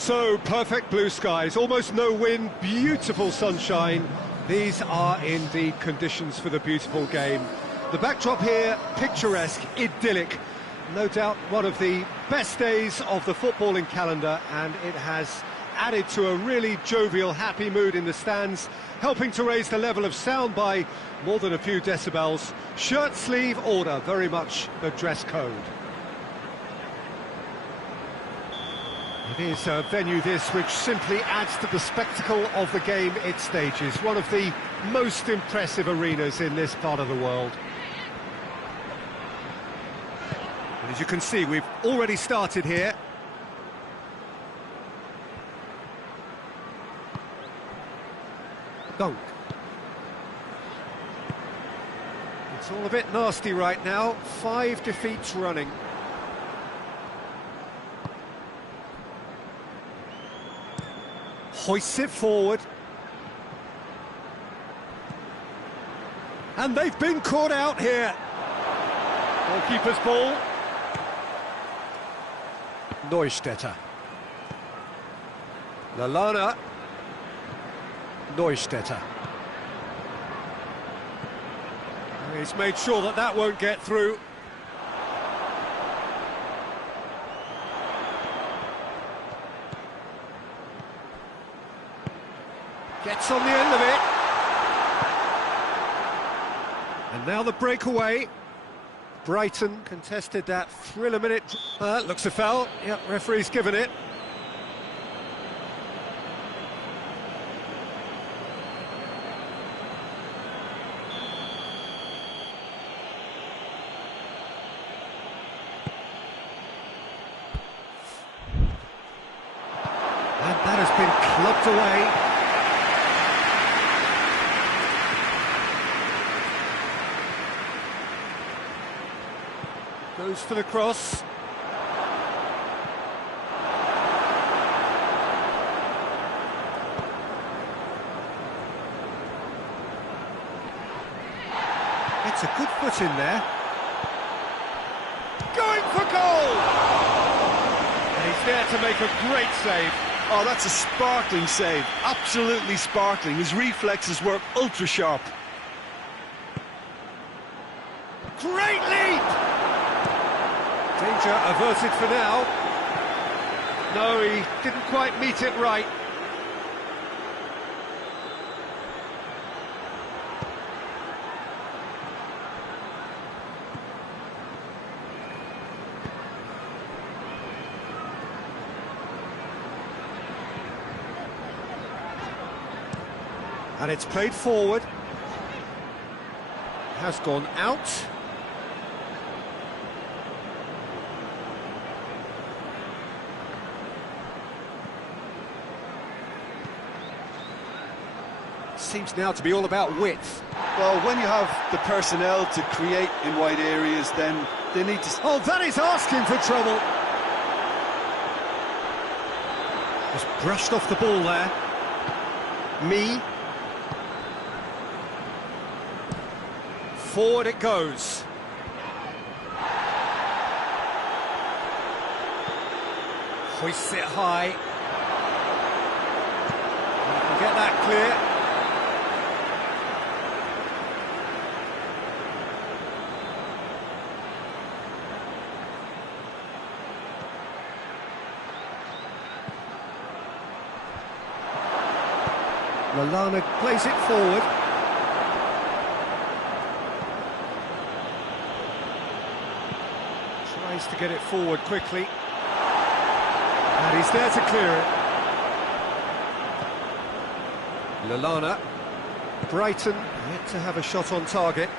So, perfect blue skies, almost no wind, beautiful sunshine. These are indeed conditions for the beautiful game. The backdrop here, picturesque, idyllic. No doubt one of the best days of the footballing calendar, and it has added to a really jovial, happy mood in the stands, helping to raise the level of sound by more than a few decibels. Shirt sleeve order, very much the dress code. It is a venue this which simply adds to the spectacle of the game it stages. One of the most impressive arenas in this part of the world. And as you can see, we've already started here. Dunk. It's all a bit nasty right now. 5 defeats running. Hoists it forward. And they've been caught out here. Goalkeeper's ball. Neustädter. Lallana. Neustädter. He's made sure that that won't get through. Gets on the end of it. And now the breakaway. Brighton contested that thrill-a-minute. Looks a foul. Yep, referee's given it. And that has been clubbed away. Goes for the cross. It's a good foot in there. Going for goal! And he's there to make a great save. Oh, that's a sparkling save. Absolutely sparkling. His reflexes work ultra sharp. Great leap! Danger averted for now. No, he didn't quite meet it right. And it's played forward. Has gone out. Seems now to be all about width. Well, when you have the personnel to create in wide areas, then they need to... Oh, that is asking for trouble. Just brushed off the ball there. Me. Forward it goes. Hoists it high. You can get that clear. Lallana plays it forward. Tries to get it forward quickly. And he's there to clear it. Lallana. Brighton yet to have a shot on target.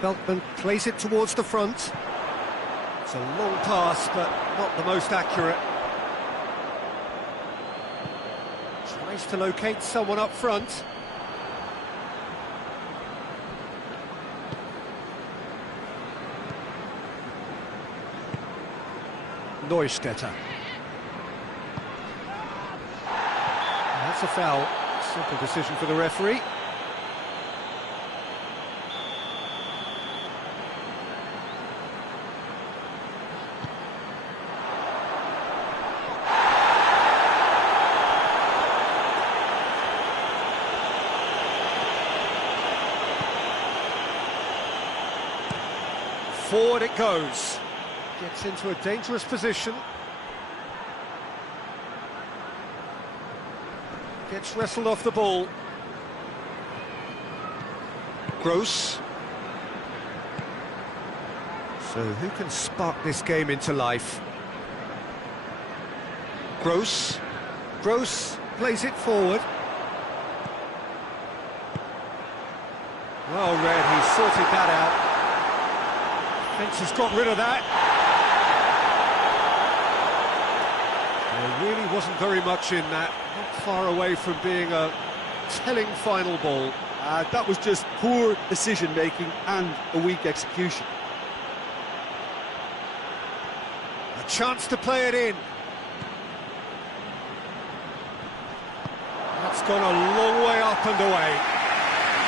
Beltman plays it towards the front. It's a long pass, but not the most accurate. Tries to locate someone up front. Neustädter. That's a foul. Simple decision for the referee. Forward it goes. Gets into a dangerous position. Gets wrestled off the ball. Gross. So who can spark this game into life? Gross. Gross plays it forward. Well read, he sorted that out. Fence has got rid of that. There really wasn't very much in that. Not far away from being a telling final ball. That was just poor decision-making and a weak execution. A chance to play it in. That's gone a long way up and away.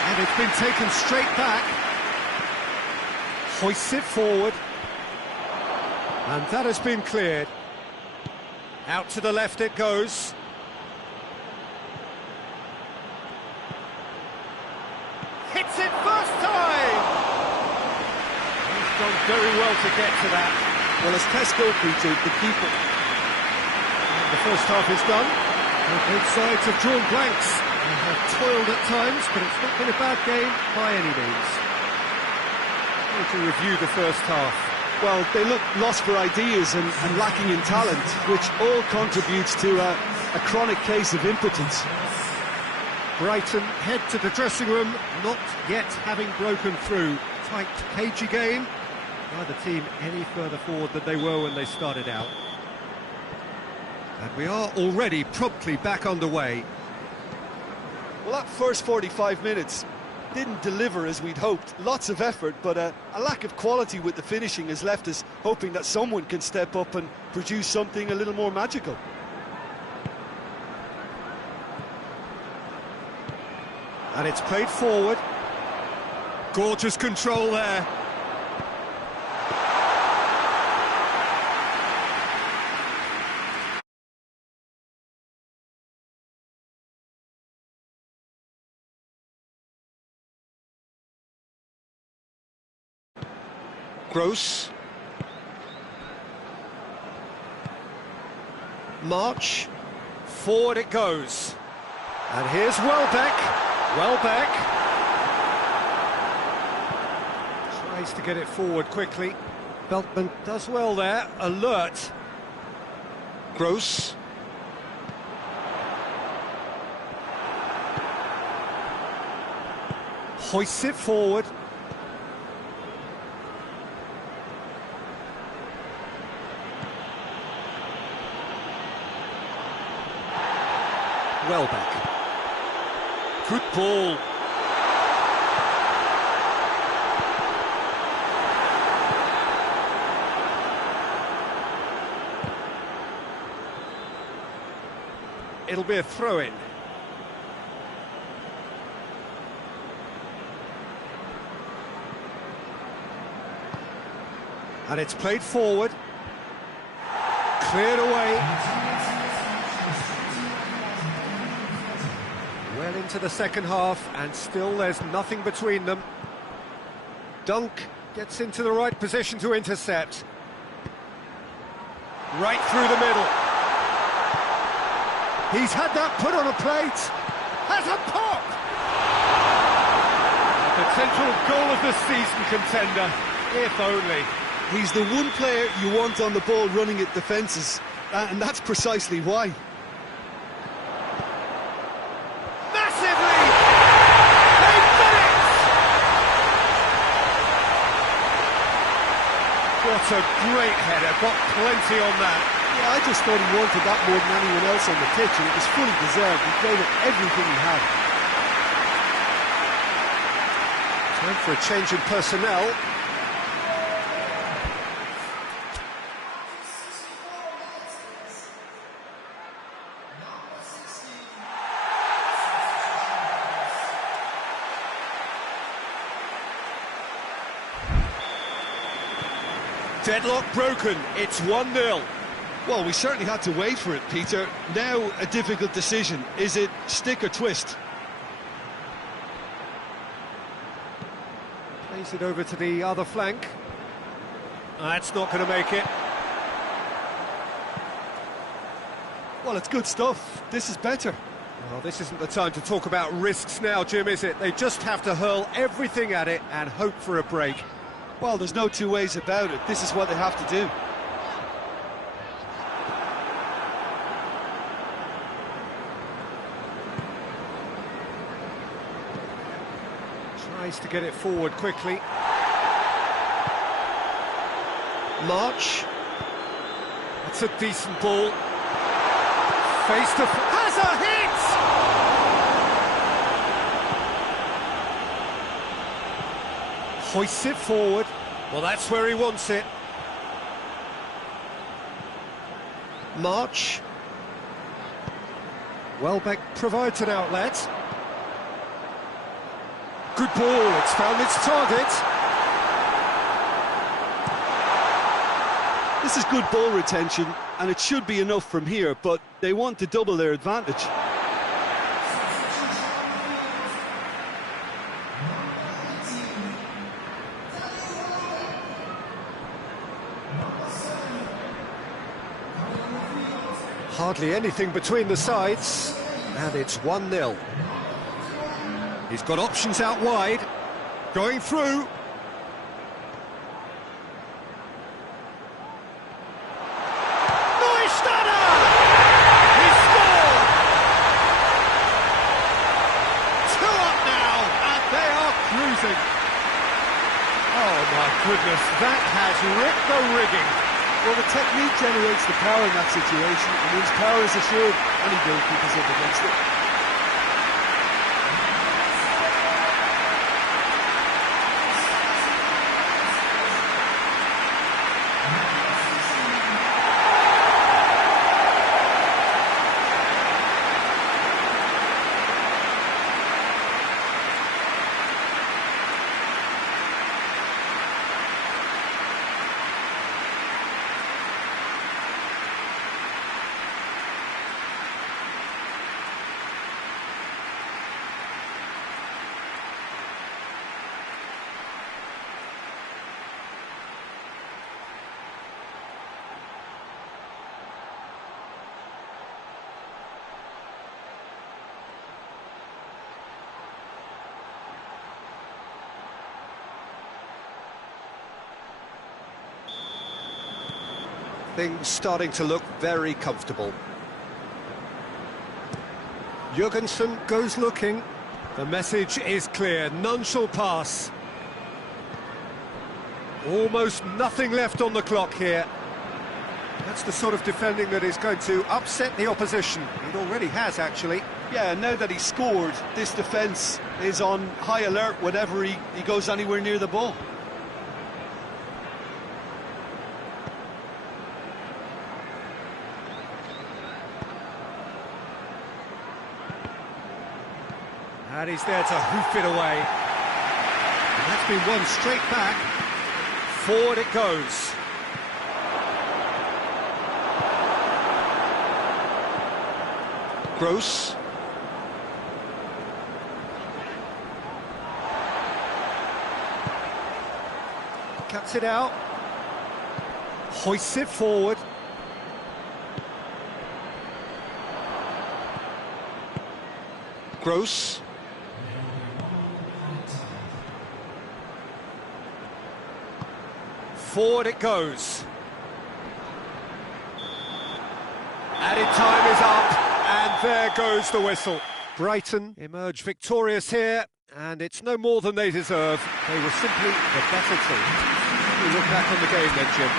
And it's been taken straight back. Hoists it forward. And that has been cleared. Out to the left it goes. Hits it first time! He's done very well to get to that. Well, as test goalkeeper, the keeper. And the first half is done. And both sides have drawn blanks. They have toiled at times, but it's not been a bad game by any means. To review the first half. Well, they look lost for ideas and lacking in talent, which all contributes to a chronic case of impotence. Brighton head to the dressing room, not yet having broken through. Tight, cagey game. Neither team any further forward than they were when they started out. And we are already promptly back underway. Well, that first 45 minutes didn't deliver as we'd hoped. Lots of effort, but a lack of quality with the finishing has left us hoping that someone can step up and produce something a little more magical. And it's played forward. Gorgeous control there. Gross. March. Forward it goes. And here's Welbeck. Welbeck. Tries to get it forward quickly. Beltman does well there. Alert. Gross. Hoists it forward. Welbeck. Good ball. It'll be a throw-in. And it's played forward. Cleared away. Well into the second half, and still there's nothing between them. Dunk gets into the right position to intercept. Right through the middle. He's had that put on a plate. Has a pop! A potential goal of the season contender, if only. He's the one player you want on the ball running at defences, and that's precisely why. Massively! They've done it! What a great header, got plenty on that. Yeah, I just thought he wanted that more than anyone else on the pitch, and it was fully deserved. He played at everything he had. Time for a change in personnel. Deadlock broken, it's 1-0. Well, we certainly had to wait for it, Peter. Now a difficult decision. Is it stick or twist? Plays it over to the other flank. That's not going to make it. Well, it's good stuff. This is better. Well, this isn't the time to talk about risks now, Jim, is it? They just have to hurl everything at it and hope for a break. Well, there's no two ways about it. This is what they have to do. Tries to get it forward quickly. March. That's a decent ball. Face to... has a hit! Hoists it forward. Well, that's where he wants it. March. Welbeck provides an outlet. Good ball, it's found its target. This is good ball retention, and it should be enough from here, but they want to double their advantage. Hardly anything between the sides, and it's 1-0. He's got options out wide, going through. Neustädter! He scored! 2 up now, and they are cruising. Oh my goodness, that has ripped the rigging. Well, the technique generates the power in that situation. It means power is assured, and he goalkeeper's up against it. Things starting to look very comfortable. Jurgensen goes looking. The message is clear, none shall pass. Almost nothing left on the clock here. That's the sort of defending that is going to upset the opposition. It already has, actually. Yeah, now that he's scored, this defence is on high alert whenever he goes anywhere near the ball. And he's there to hoof it away. And that's been won straight back. Forward it goes. Gross. Cuts it out. Hoists it forward. Gross. Forward it goes. Added time is up, and there goes the whistle. Brighton emerge victorious here, and it's no more than they deserve. They were simply the better team. We look back on the game then, Jim.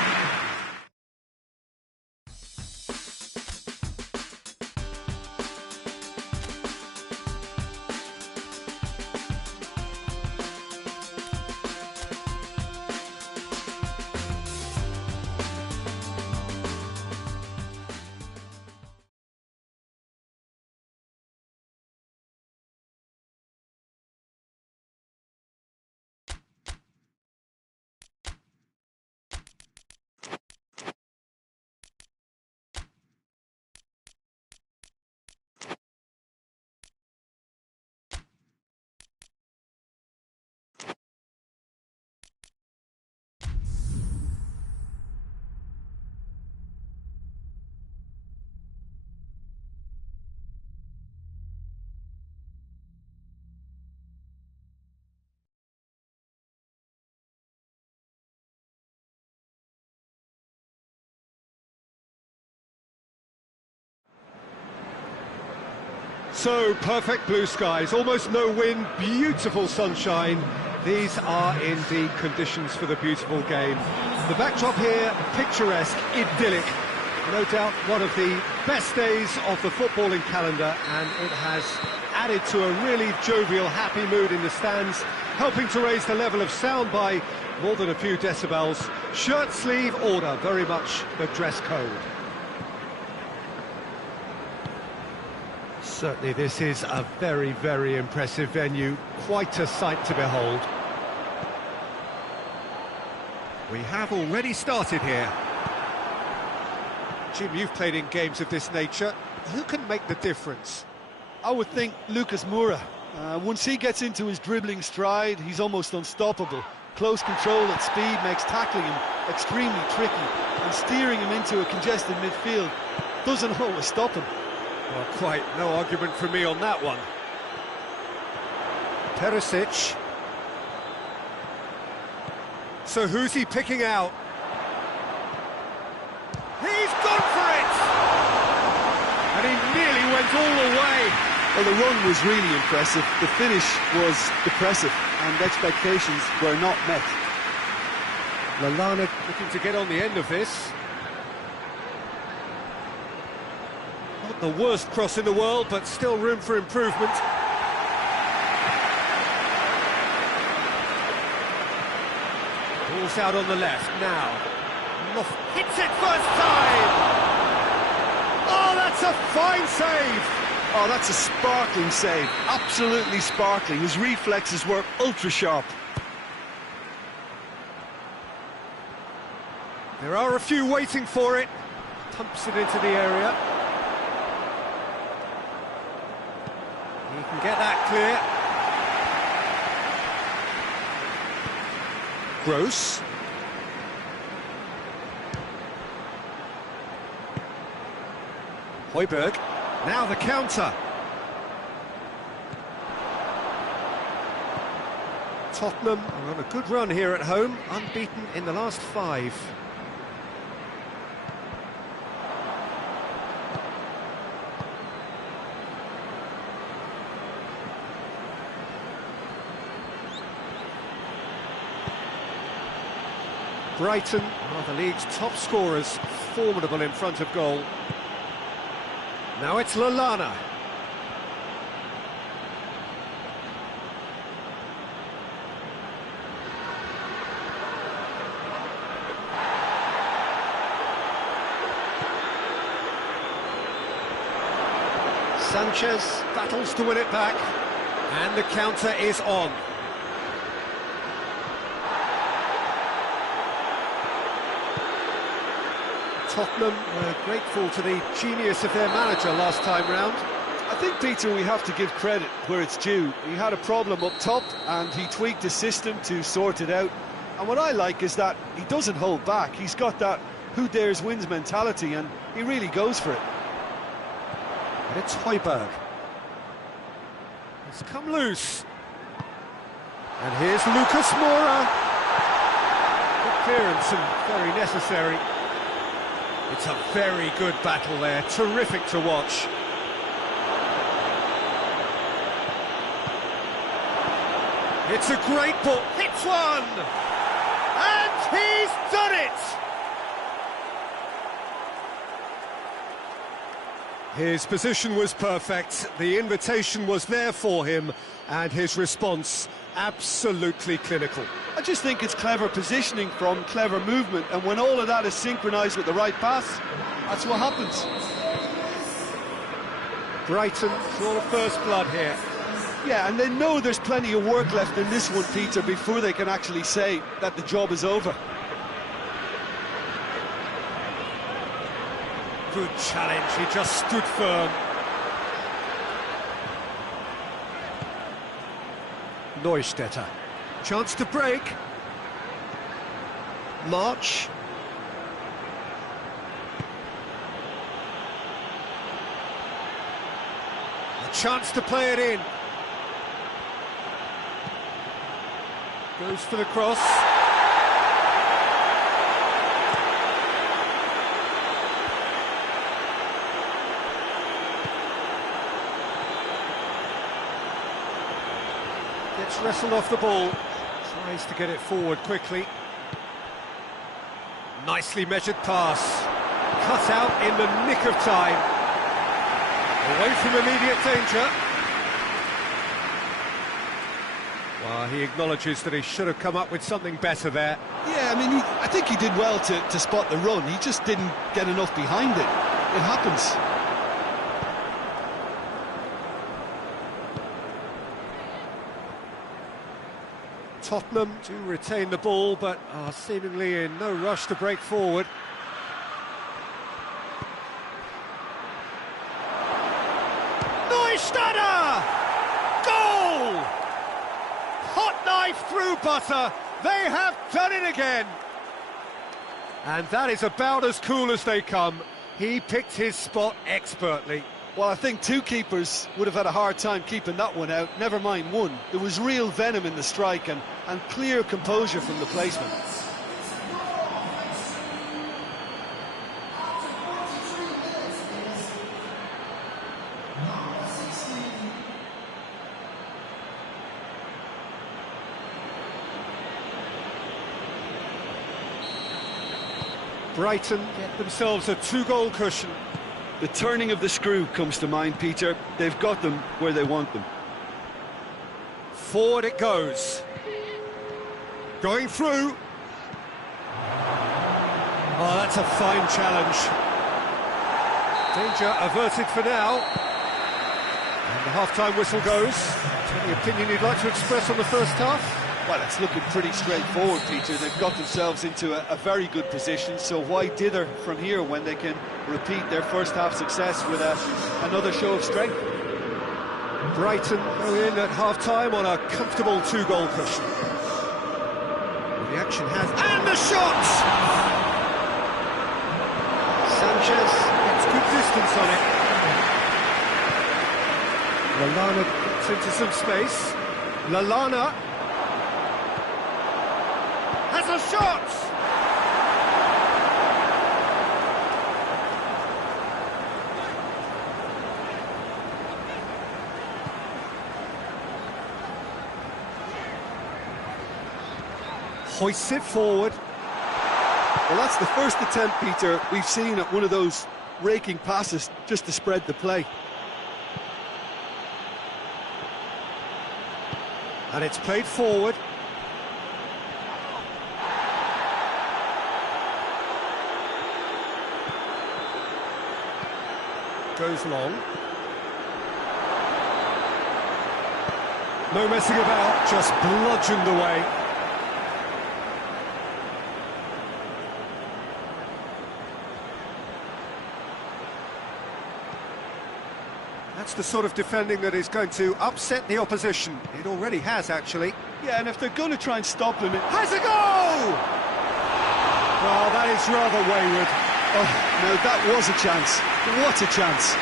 So, perfect blue skies, almost no wind, beautiful sunshine. These are indeed conditions for the beautiful game. The backdrop here, picturesque, idyllic. No doubt one of the best days of the footballing calendar, and it has added to a really jovial, happy mood in the stands, helping to raise the level of sound by more than a few decibels. Shirt sleeve order, very much the dress code. Certainly this is a very, very impressive venue, quite a sight to behold. We have already started here. Jim, you've played in games of this nature. Who can make the difference? I would think Lucas Moura. Once he gets into his dribbling stride, he's almost unstoppable. Close control at speed makes tackling him extremely tricky, and steering him into a congested midfield doesn't always stop him. Well, quite no argument from me on that one. Perisic. So who's he picking out? He's gone for it! And he nearly went all the way. Well, the run was really impressive. The finish was depressive, and expectations were not met. Lallana looking to get on the end of this. Not the worst cross in the world, but still room for improvement. Ball's out on the left now. Loft hits it first time! Oh, that's a fine save! Oh, that's a sparkling save. Absolutely sparkling. His reflexes were ultra sharp. There are a few waiting for it. Pumps it into the area. He can get that clear. Gross. Højbjerg. Now the counter. Tottenham are on a good run here at home, unbeaten in the last 5. Brighton are the league's top scorers, formidable in front of goal. Now it's Lallana. Sanchez battles to win it back, and the counter is on. Tottenham were grateful to the genius of their manager last time round. I think, Peter, we have to give credit where it's due. He had a problem up top and he tweaked his system to sort it out. And what I like is that he doesn't hold back. He's got that who dares wins mentality, and he really goes for it. And it's Højbjerg. It's come loose. And here's Lucas Moura. Good clearance and very necessary. It's a very good battle there, terrific to watch. It's a great ball, hits one! And he's done it! His position was perfect, the invitation was there for him, and his response absolutely clinical. I just think it's clever positioning from clever movement, and when all of that is synchronised with the right pass, that's what happens. Brighton draw the first blood here. Yeah, and they know there's plenty of work left in this one, Peter, before they can actually say that the job is over. Good challenge, he just stood firm. Neustädter. Chance to break. March. A chance to play it in. Goes for the cross. Gets wrestled off the ball, tries to get it forward quickly. Nicely measured pass, cut out in the nick of time. Away from immediate danger. Well, he acknowledges that he should have come up with something better there. Yeah, I mean, I think he did well to spot the run. He just didn't get enough behind it. It happens. Tottenham do retain the ball, but are seemingly in no rush to break forward. Neustädter! Goal! Hot knife through butter. They have done it again. And that is about as cool as they come. He picked his spot expertly. Well, I think two keepers would have had a hard time keeping that one out, never mind one. There was real venom in the strike and clear composure from the placement. Brighton get themselves a two-goal cushion. The turning of the screw comes to mind, Peter. They've got them where they want them. Forward it goes. Going through. Oh, that's a fine challenge. Danger averted for now. And the half-time whistle goes. Any opinion you'd like to express on the first half? Well, it's looking pretty straightforward, Peter. They've got themselves into a very good position, so why dither from here when they can repeat their first half success with another show of strength? Brighton go in at half-time on a comfortable two-goal cushion. The action has... And the shot! Sanchez gets good distance on it. Lallana gets into some space. Lallana has a shot! Hoists it forward. Well, that's the first attempt, Peter, we've seen at one of those raking passes just to spread the play. And it's played forward. Goes long. No messing about, just bludgeoned away. That's the sort of defending that is going to upset the opposition. It already has, actually. Yeah, and if they're going to try and stop him... Has a goal! Well, that is rather wayward. Oh, no, that was a chance. What a chance.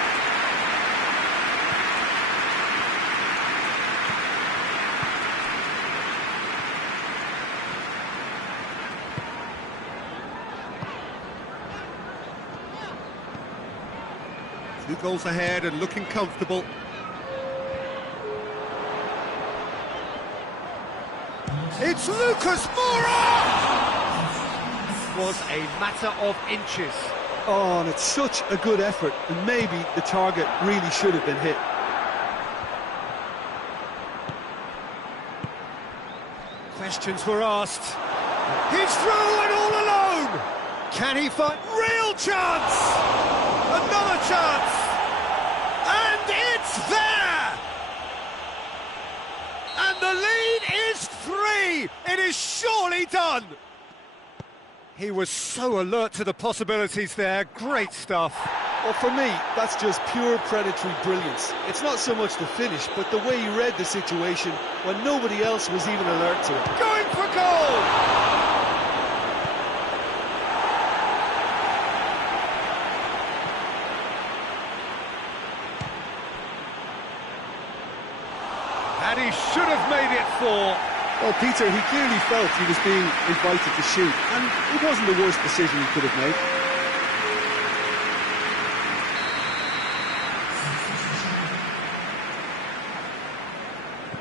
Two goals ahead and looking comfortable. It's Lucas Moura! Was a matter of inches. Oh, and it's such a good effort, and maybe the target really should have been hit. Questions were asked. He's through and all alone! Can he find... Real chance! Another chance! And it's there! And the lead is 3! It is surely done! He was so alert to the possibilities there. Great stuff. Well, for me, that's just pure predatory brilliance. It's not so much the finish, but the way he read the situation when nobody else was even alert to it. Going for goal! And he should have made it 4. Well, Peter, he clearly felt he was being invited to shoot, and it wasn't the worst decision he could have made.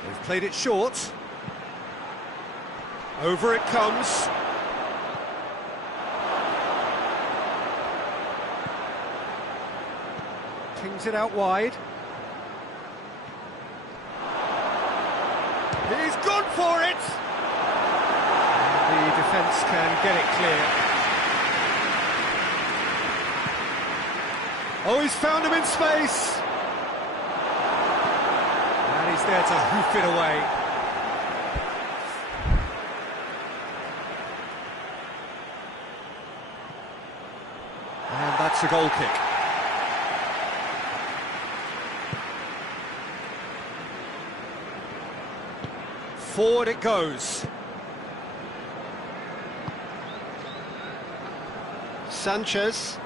They've Played it short. Over it comes. Pings it out wide. He's gone for it! And the defence can get it clear. Oh, he's found him in space! And he's there to hoof it away. And that's a goal kick. Forward it goes. Sanchez.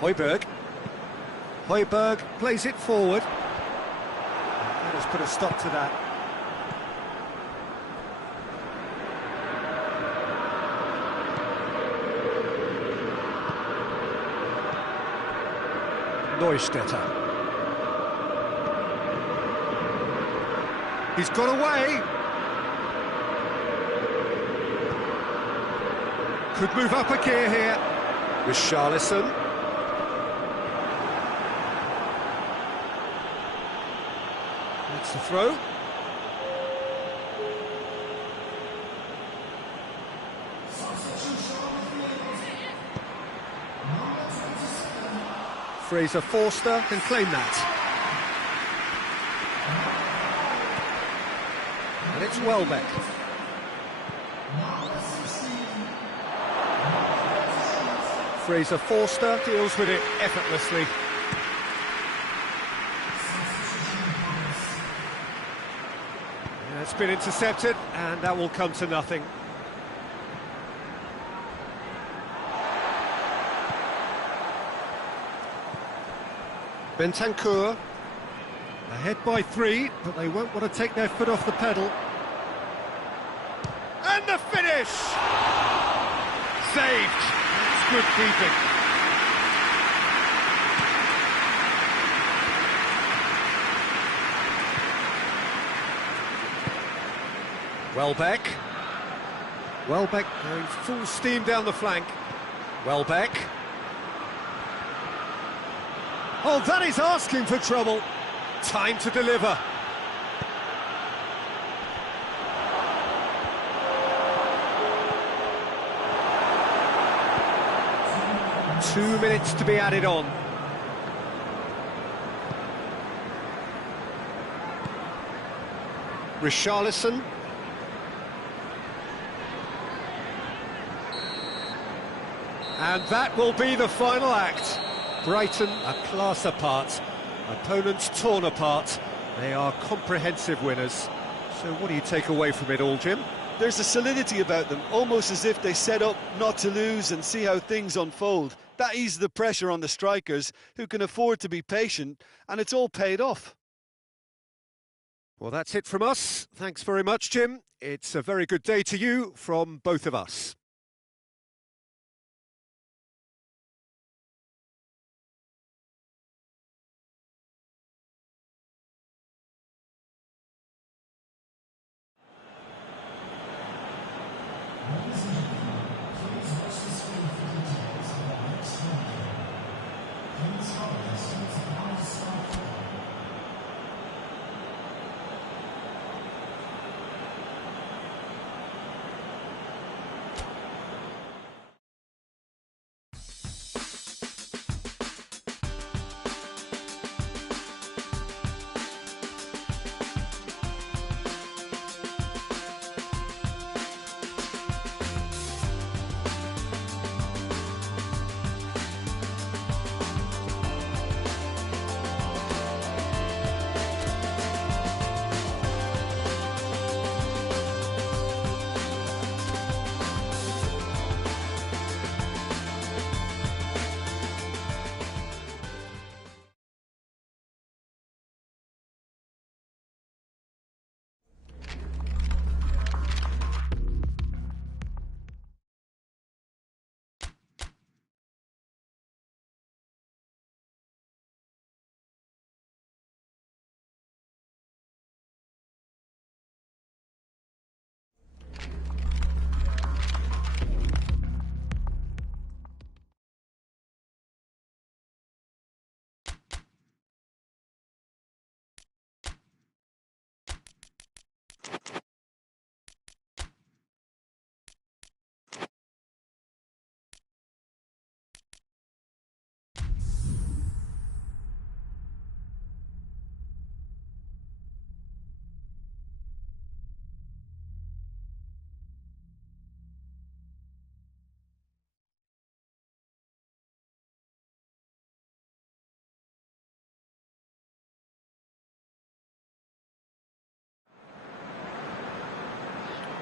Højbjerg. Højbjerg plays it forward. That has put a stop to that. Neustädter. He's got away. Could move up a gear here. Richarlison. That's the throw. Fraser Forster can claim that. And it's Welbeck. Fraser Forster deals with it effortlessly. Yeah, it's been intercepted, and that will come to nothing. Bentancur. Ahead by 3, but they won't want to take their foot off the pedal. And the finish! Saved. That's good keeping. Welbeck. Welbeck going full steam down the flank. Welbeck. Oh, that is asking for trouble. Time to deliver. Two minutes to be added on. Richarlison. And that will be the final act. Brighton a class apart. Opponents torn apart. They are comprehensive winners. So what do you take away from it all, Jim? There's a solidity about them, almost as if they set up not to lose and see how things unfold. That eases the pressure on the strikers, who can afford to be patient, and it's all paid off. Well, that's it from us. Thanks very much, Jim. It's a very good day to you from both of us.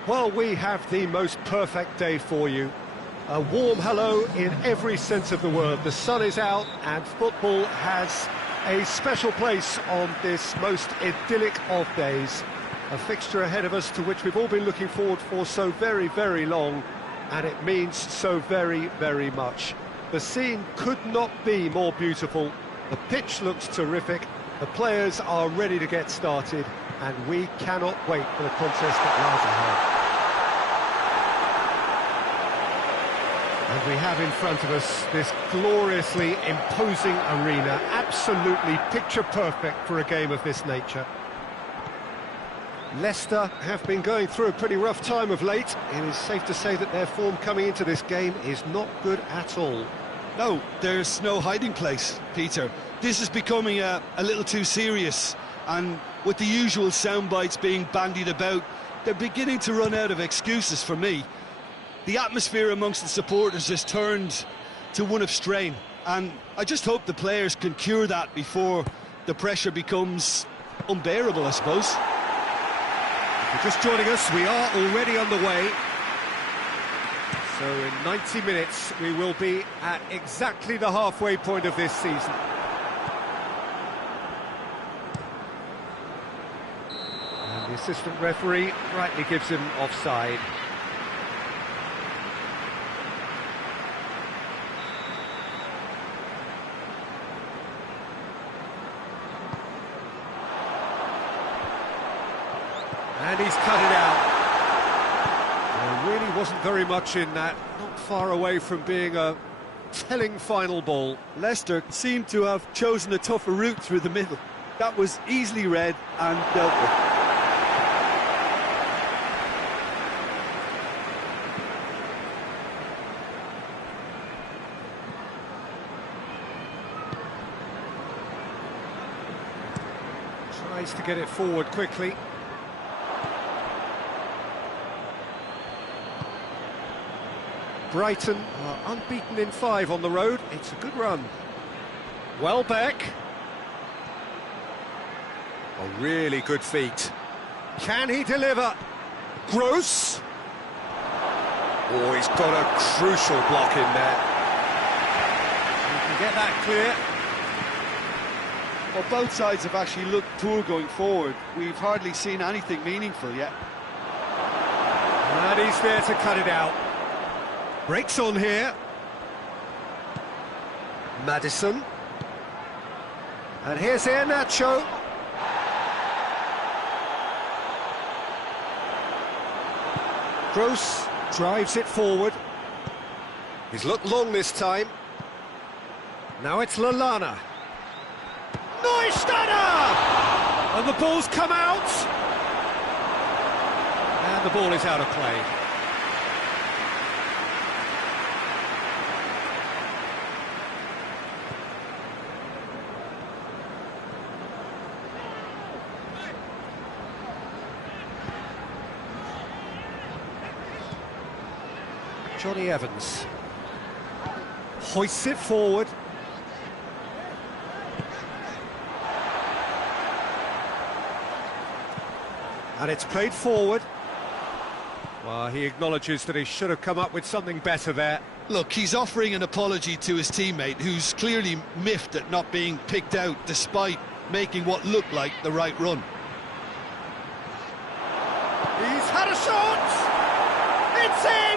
Well, we have the most perfect day for you. A warm hello in every sense of the word. The sun is out and football has a special place on this most idyllic of days. A fixture ahead of us to which we've all been looking forward for so very, very long, and it means so very, very much. The scene could not be more beautiful. The pitch looks terrific. The players are ready to get started, and we cannot wait for the contest that lies ahead. And we have in front of us this gloriously imposing arena, absolutely picture perfect for a game of this nature. Leicester have been going through a pretty rough time of late. It is safe to say that their form coming into this game is not good at all. No, there's no hiding place, Peter. This is becoming a little too serious, and with the usual sound bites being bandied about, they're beginning to run out of excuses for me. The atmosphere amongst the supporters has turned to one of strain, and I just hope the players can cure that before the pressure becomes unbearable, I suppose. If you're just joining us, we are already on the way. So in 90 minutes, we will be at exactly the halfway point of this season. And the assistant referee rightly gives him offside. And he's cut it out. There really wasn't very much in that, not far away from being a telling final ball. Leicester seemed to have chosen a tougher route through the middle. That was easily read and dealt with. Tries to get it forward quickly. Brighton are unbeaten in 5 on the road. It's a good run. Welbeck. A really good feat. Can he deliver? Gross. Oh, he's got a crucial block in there. You can get that clear. Well, both sides have actually looked poor going forward. We've hardly seen anything meaningful yet. And he's there to cut it out. Breaks on here. Maddison. And here's Iheanacho. Gross drives it forward. He's looked long this time. Now it's Lallana. Neustädter! And the ball's come out. And the ball is out of play. Johnny Evans hoists it forward. And it's played forward. Well, he acknowledges that he should have come up with something better there. Look, he's offering an apology to his teammate, who's clearly miffed at not being picked out despite making what looked like the right run. He's had a shot! It's in!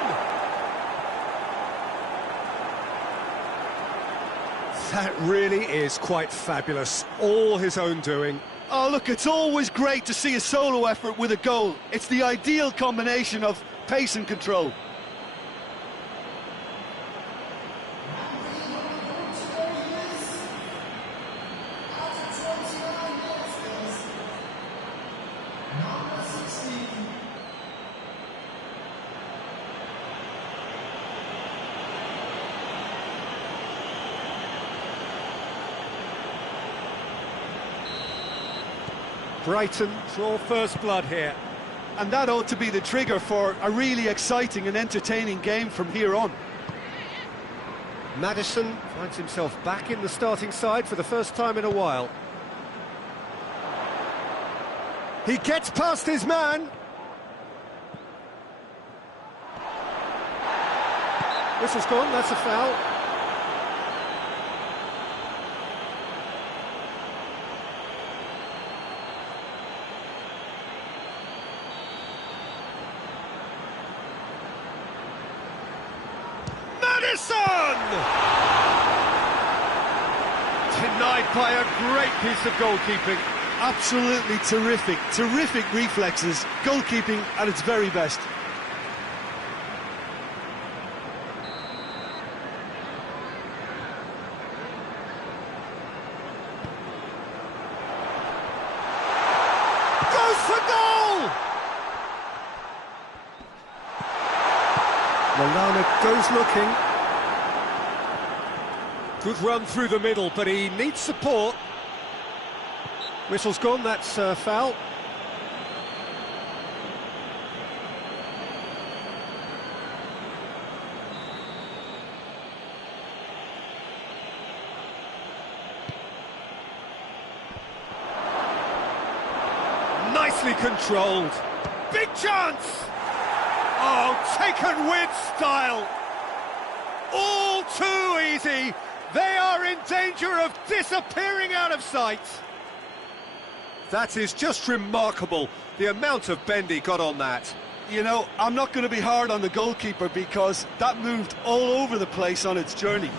That really is quite fabulous, all his own doing. Oh, look, it's always great to see a solo effort with a goal. It's the ideal combination of pace and control. Brighton draw first blood here. And that ought to be the trigger for a really exciting and entertaining game from here on. Maddison finds himself back in the starting side for the first time in a while. He gets past his man. Whistle's gone, that's a foul. Madison! Denied by a great piece of goalkeeping. Absolutely terrific, terrific reflexes, goalkeeping at its very best. Goes for goal! Lallana goes looking. Good run through the middle, but he needs support. Whistle's gone, that's foul. Nicely controlled. Big chance! Oh, taken with style. All too easy. They are in danger of disappearing out of sight. That is just remarkable, the amount of bend he got on that. You know, I'm not going to be hard on the goalkeeper because that moved all over the place on its journey.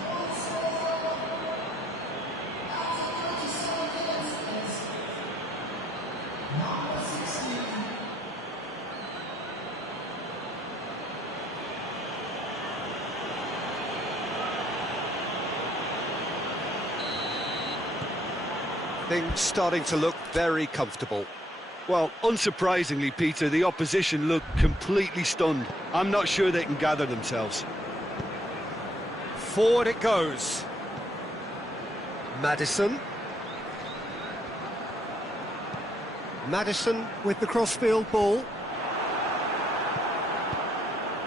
Things starting to look very comfortable. Well, unsurprisingly, Peter, the opposition look completely stunned. I'm not sure they can gather themselves. Forward it goes. Madison. Madison with the crossfield ball.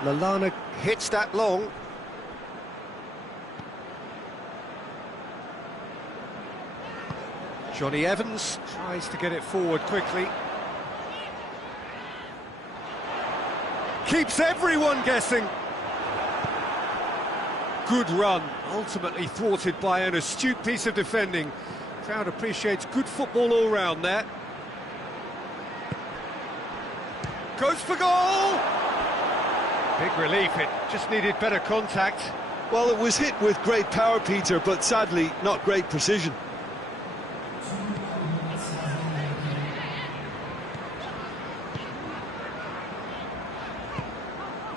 Lallana hits that long. Johnny Evans tries to get it forward quickly. Keeps everyone guessing. Good run, ultimately thwarted by an astute piece of defending. Crowd appreciates good football all round there. Goes for goal! Big relief, it just needed better contact. Well, it was hit with great power, Peter, but sadly not great precision.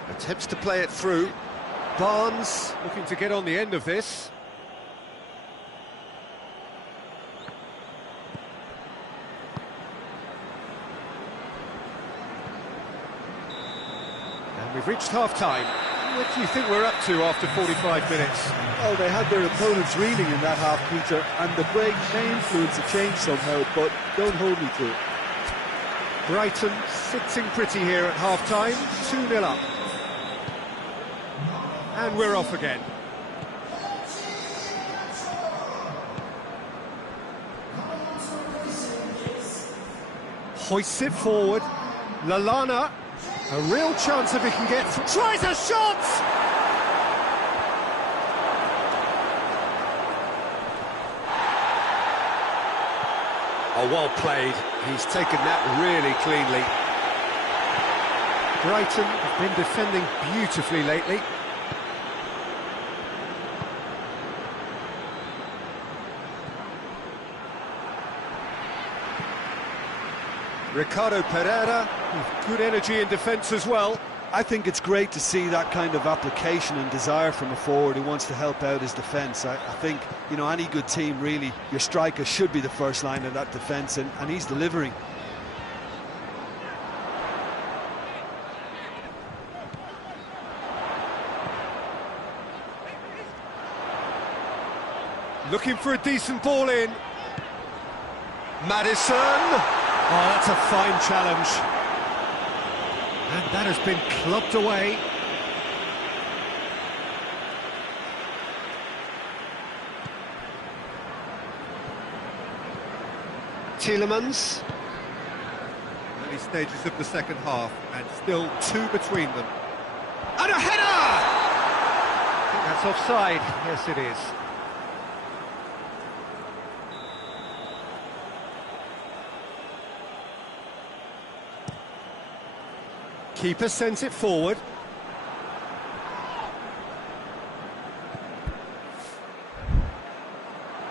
Attempts to play it through. Barnes looking to get on the end of this. And we've reached half-time. What do you think we're up to after 45 minutes? Well, they had their opponents reeling in that half, Peter, and the break may influence a change somehow, but don't hold me to it. Brighton sitting pretty here at half-time, 2-0 up. And we're off again. Hoists it forward. Lallana, a real chance if he can get through. Tries a shot! Oh, well played. He's taken that really cleanly. Brighton have been defending beautifully lately. Ricardo Pereira with good energy in defence as well. I think it's great to see that kind of application and desire from a forward who wants to help out his defence. I think, you know, any good team, really, your striker should be the first line of that defence, and he's delivering. Looking for a decent ball in. Madison! Oh, that's a fine challenge. And that has been clubbed away. Tielemans. Early stages of the second half, and still two between them. And a header! That's offside. Yes, it is. Keeper sends it forward.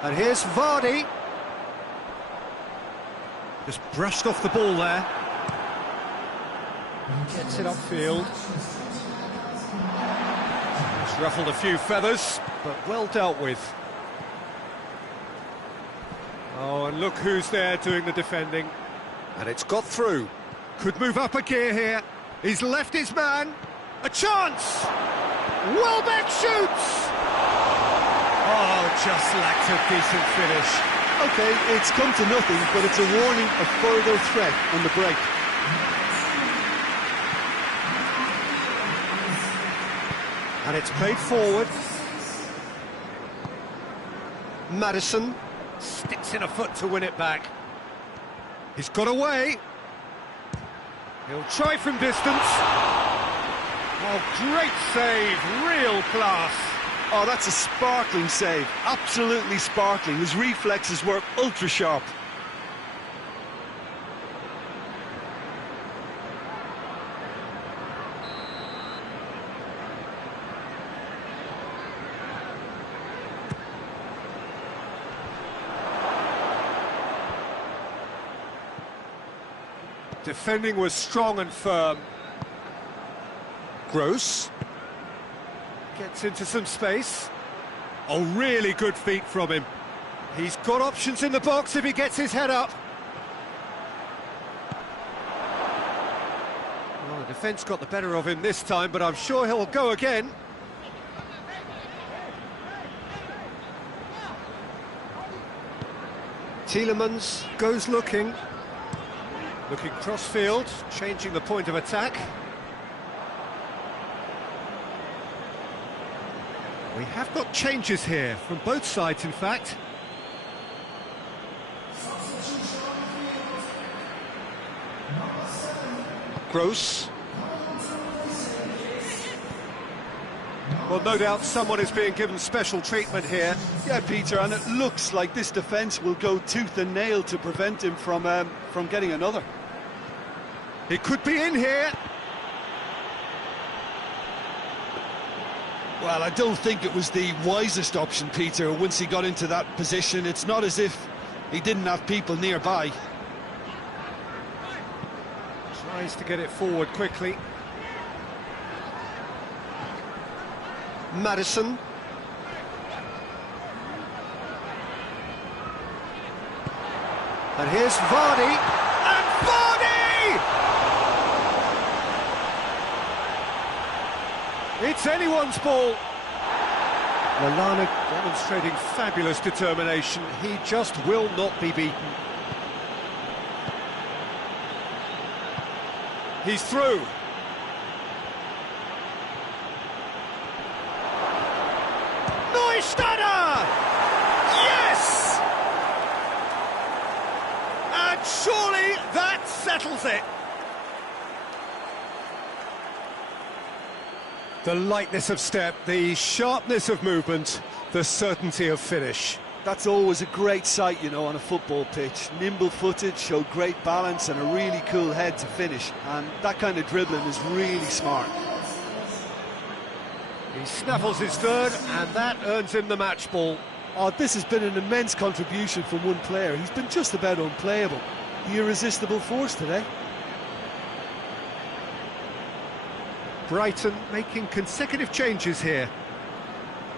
And here's Vardy. Just brushed off the ball there. Gets it upfield. Just ruffled a few feathers, but well dealt with. Oh, and look who's there doing the defending. And it's got through. Could move up a gear here. He's left his man. A chance! Welbeck shoots! Oh, just lacked a decent finish. OK, it's come to nothing, but it's a warning of further threat on the break. And it's played forward. Maddison sticks in a foot to win it back. He's got away. He'll try from distance. Oh, great save, real class. Oh, that's a sparkling save, absolutely sparkling. His reflexes were ultra sharp. Defending was strong and firm. Gross gets into some space. Oh, really good feet from him. He's got options in the box if he gets his head up. Well, the defence got the better of him this time, but I'm sure he'll go again. Tielemans goes looking. Looking cross-field, changing the point of attack. We have got changes here, from both sides in fact. Gross. Well, no doubt someone is being given special treatment here. Yeah, Peter, and it looks like this defence will go tooth and nail to prevent him from getting another. He could be in here. Well, I don't think it was the wisest option, Peter, once he got into that position. It's not as if he didn't have people nearby. Tries to get it forward quickly. Maddison. And here's Vardy. And Vardy! It's anyone's ball. Lallana demonstrating fabulous determination. He just will not be beaten. He's through. Neustädter! Yes! And surely that settles it. The lightness of step, the sharpness of movement, the certainty of finish. That's always a great sight, you know, on a football pitch. Nimble-footed, showed great balance and a really cool head to finish. And that kind of dribbling is really smart. He snaffles his third, and that earns him the match ball. Oh, this has been an immense contribution from one player. He's been just about unplayable. The irresistible force today. Brighton making consecutive changes here.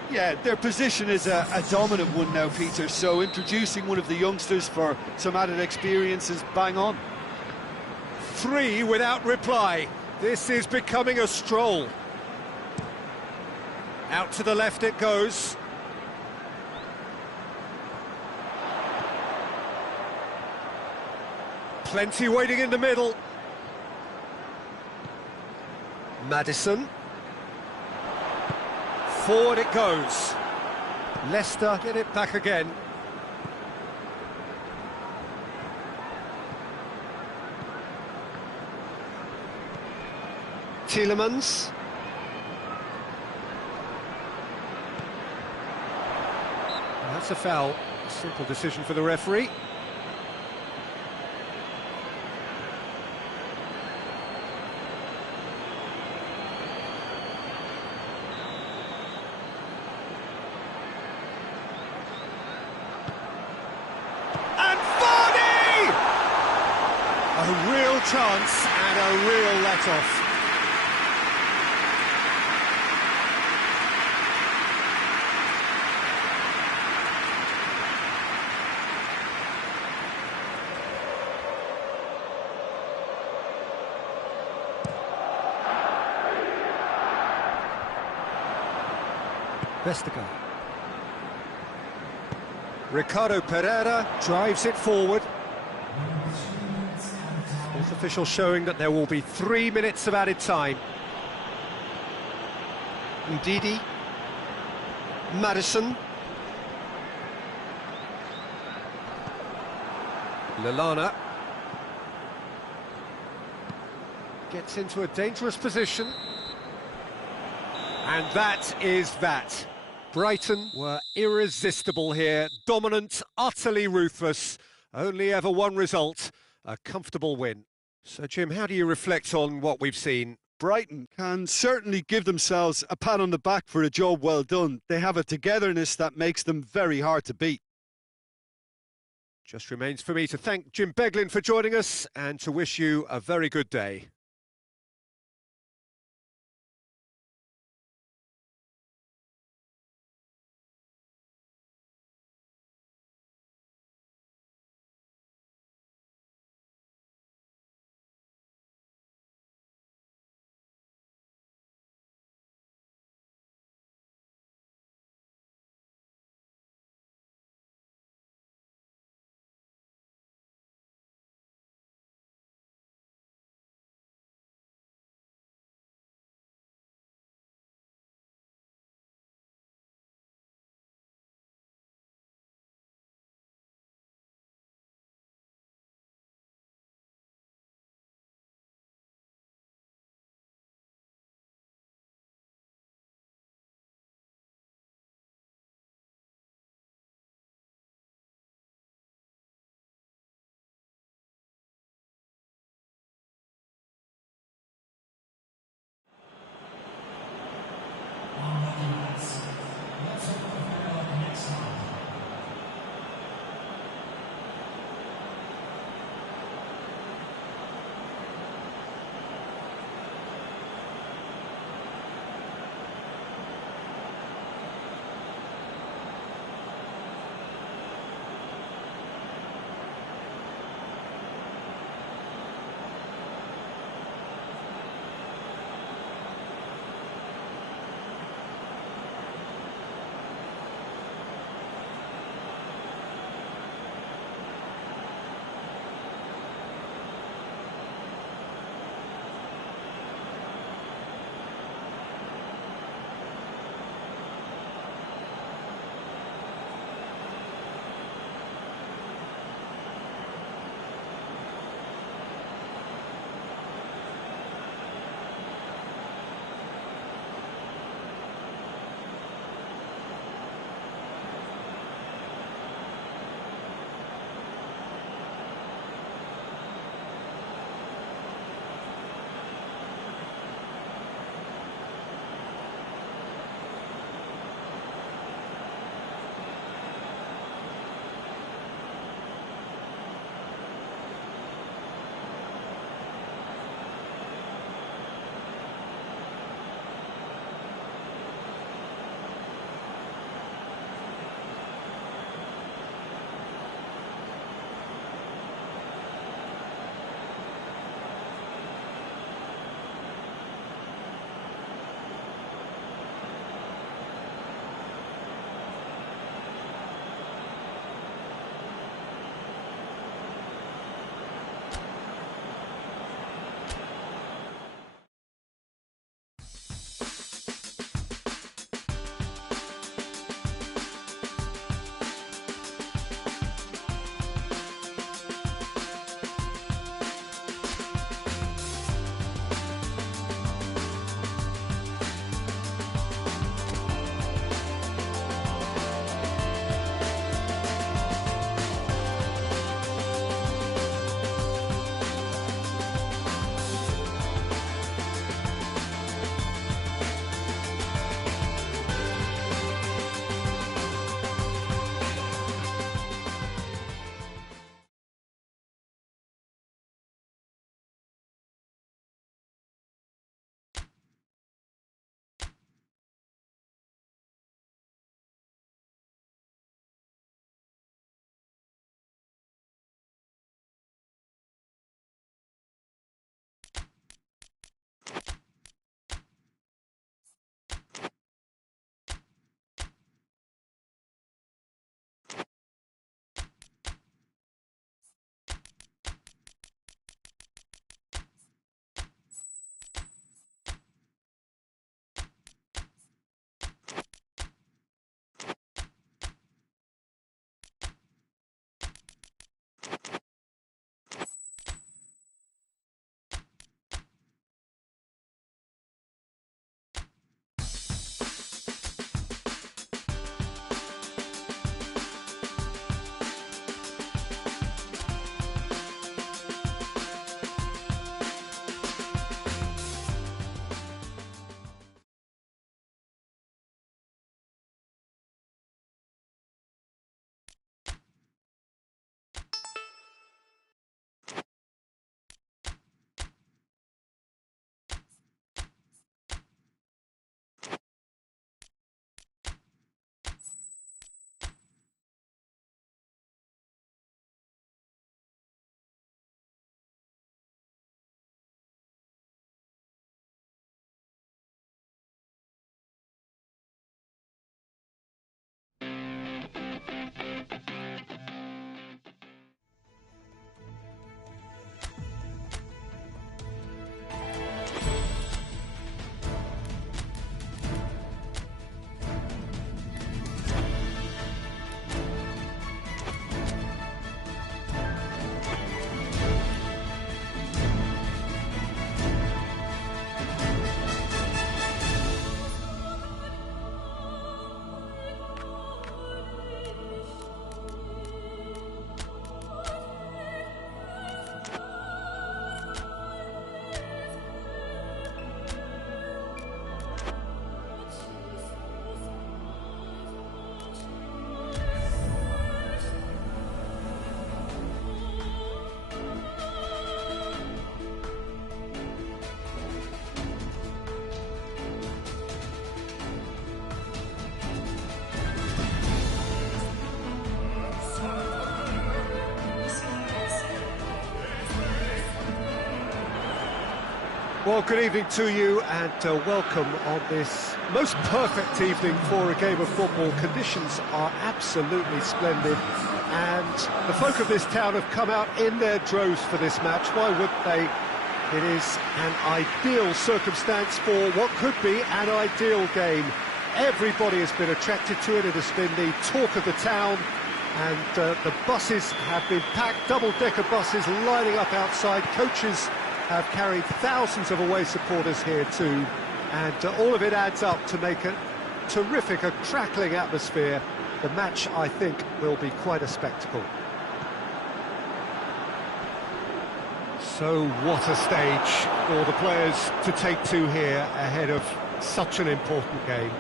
Yeah, their position is a dominant one now, Peter, so introducing one of the youngsters for some added experience is bang on. 3 without reply. This is becoming a stroll. Out to the left it goes. Plenty waiting in the middle. Maddison. Forward it goes. Leicester get it back again. Tielemans. That's a foul. Simple decision for the referee. And Vardy! A real chance and a real let-off. Vestergaard. Ricardo Pereira drives it forward. Fourth official showing that there will be 3 minutes of added time. Ndidi. Madison. Lallana. Gets into a dangerous position. And that is that. Brighton were irresistible here, dominant, utterly ruthless, only ever one result, a comfortable win. So, Jim, how do you reflect on what we've seen? Brighton can certainly give themselves a pat on the back for a job well done. They have a togetherness that makes them very hard to beat. Just remains for me to thank Jim Beglin for joining us and to wish you a very good day. Well, good evening to you and welcome on this most perfect evening for a game of football. Conditions are absolutely splendid and the folk of this town have come out in their droves for this match. Why wouldn't they? It is an ideal circumstance for what could be an ideal game. Everybody has been attracted to it. It has been the talk of the town, and the buses have been packed, double-decker buses lining up outside. Coaches have carried thousands of away supporters here too, and all of it adds up to make a terrific, a crackling atmosphere. The match, I think, will be quite a spectacle. So what a stage for the players to take to here ahead of such an important game.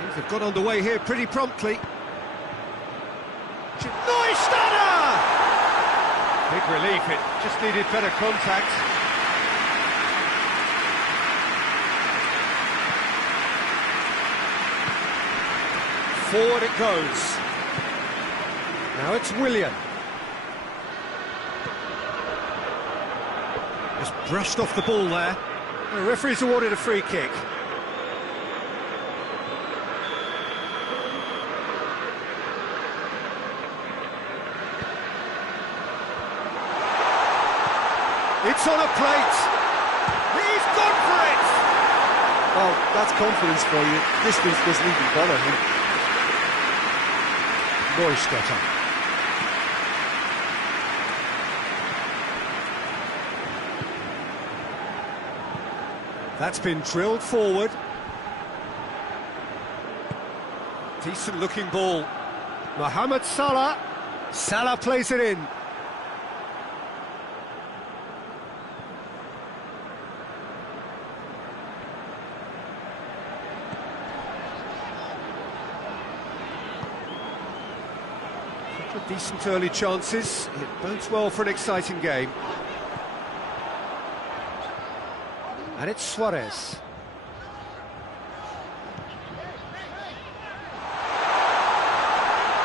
Things have got underway here pretty promptly. Neustädter! Big relief, it just needed better contact. Forward it goes. Now it's Willian. Just brushed off the ball there. The referee's awarded a free kick. It's on a plate. He's gone for it. Well, that's confidence for you. Distance doesn't even bother him. Neustädter. That's been drilled forward. Decent looking ball. Mohamed Salah. Salah plays it in. Decent early chances. It bodes well for an exciting game. And it's Suarez.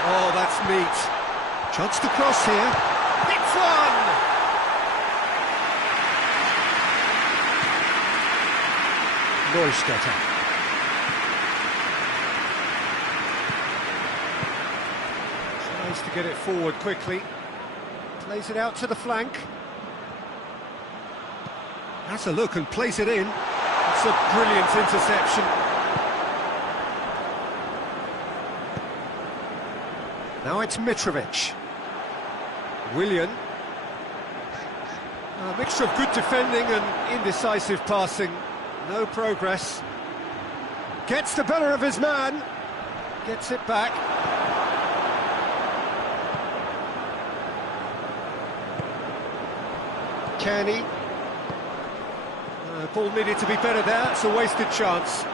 Oh, that's neat. Chance to cross here. It's one! Neustädter. Tries to get it forward quickly. Plays it out to the flank. Has a look and plays it in. It's a brilliant interception. Now it's Mitrovic. Willian. A mixture of good defending and indecisive passing. No progress. Gets the better of his man. Gets it back. Kenny. Ball needed to be better there. It's a wasted chance.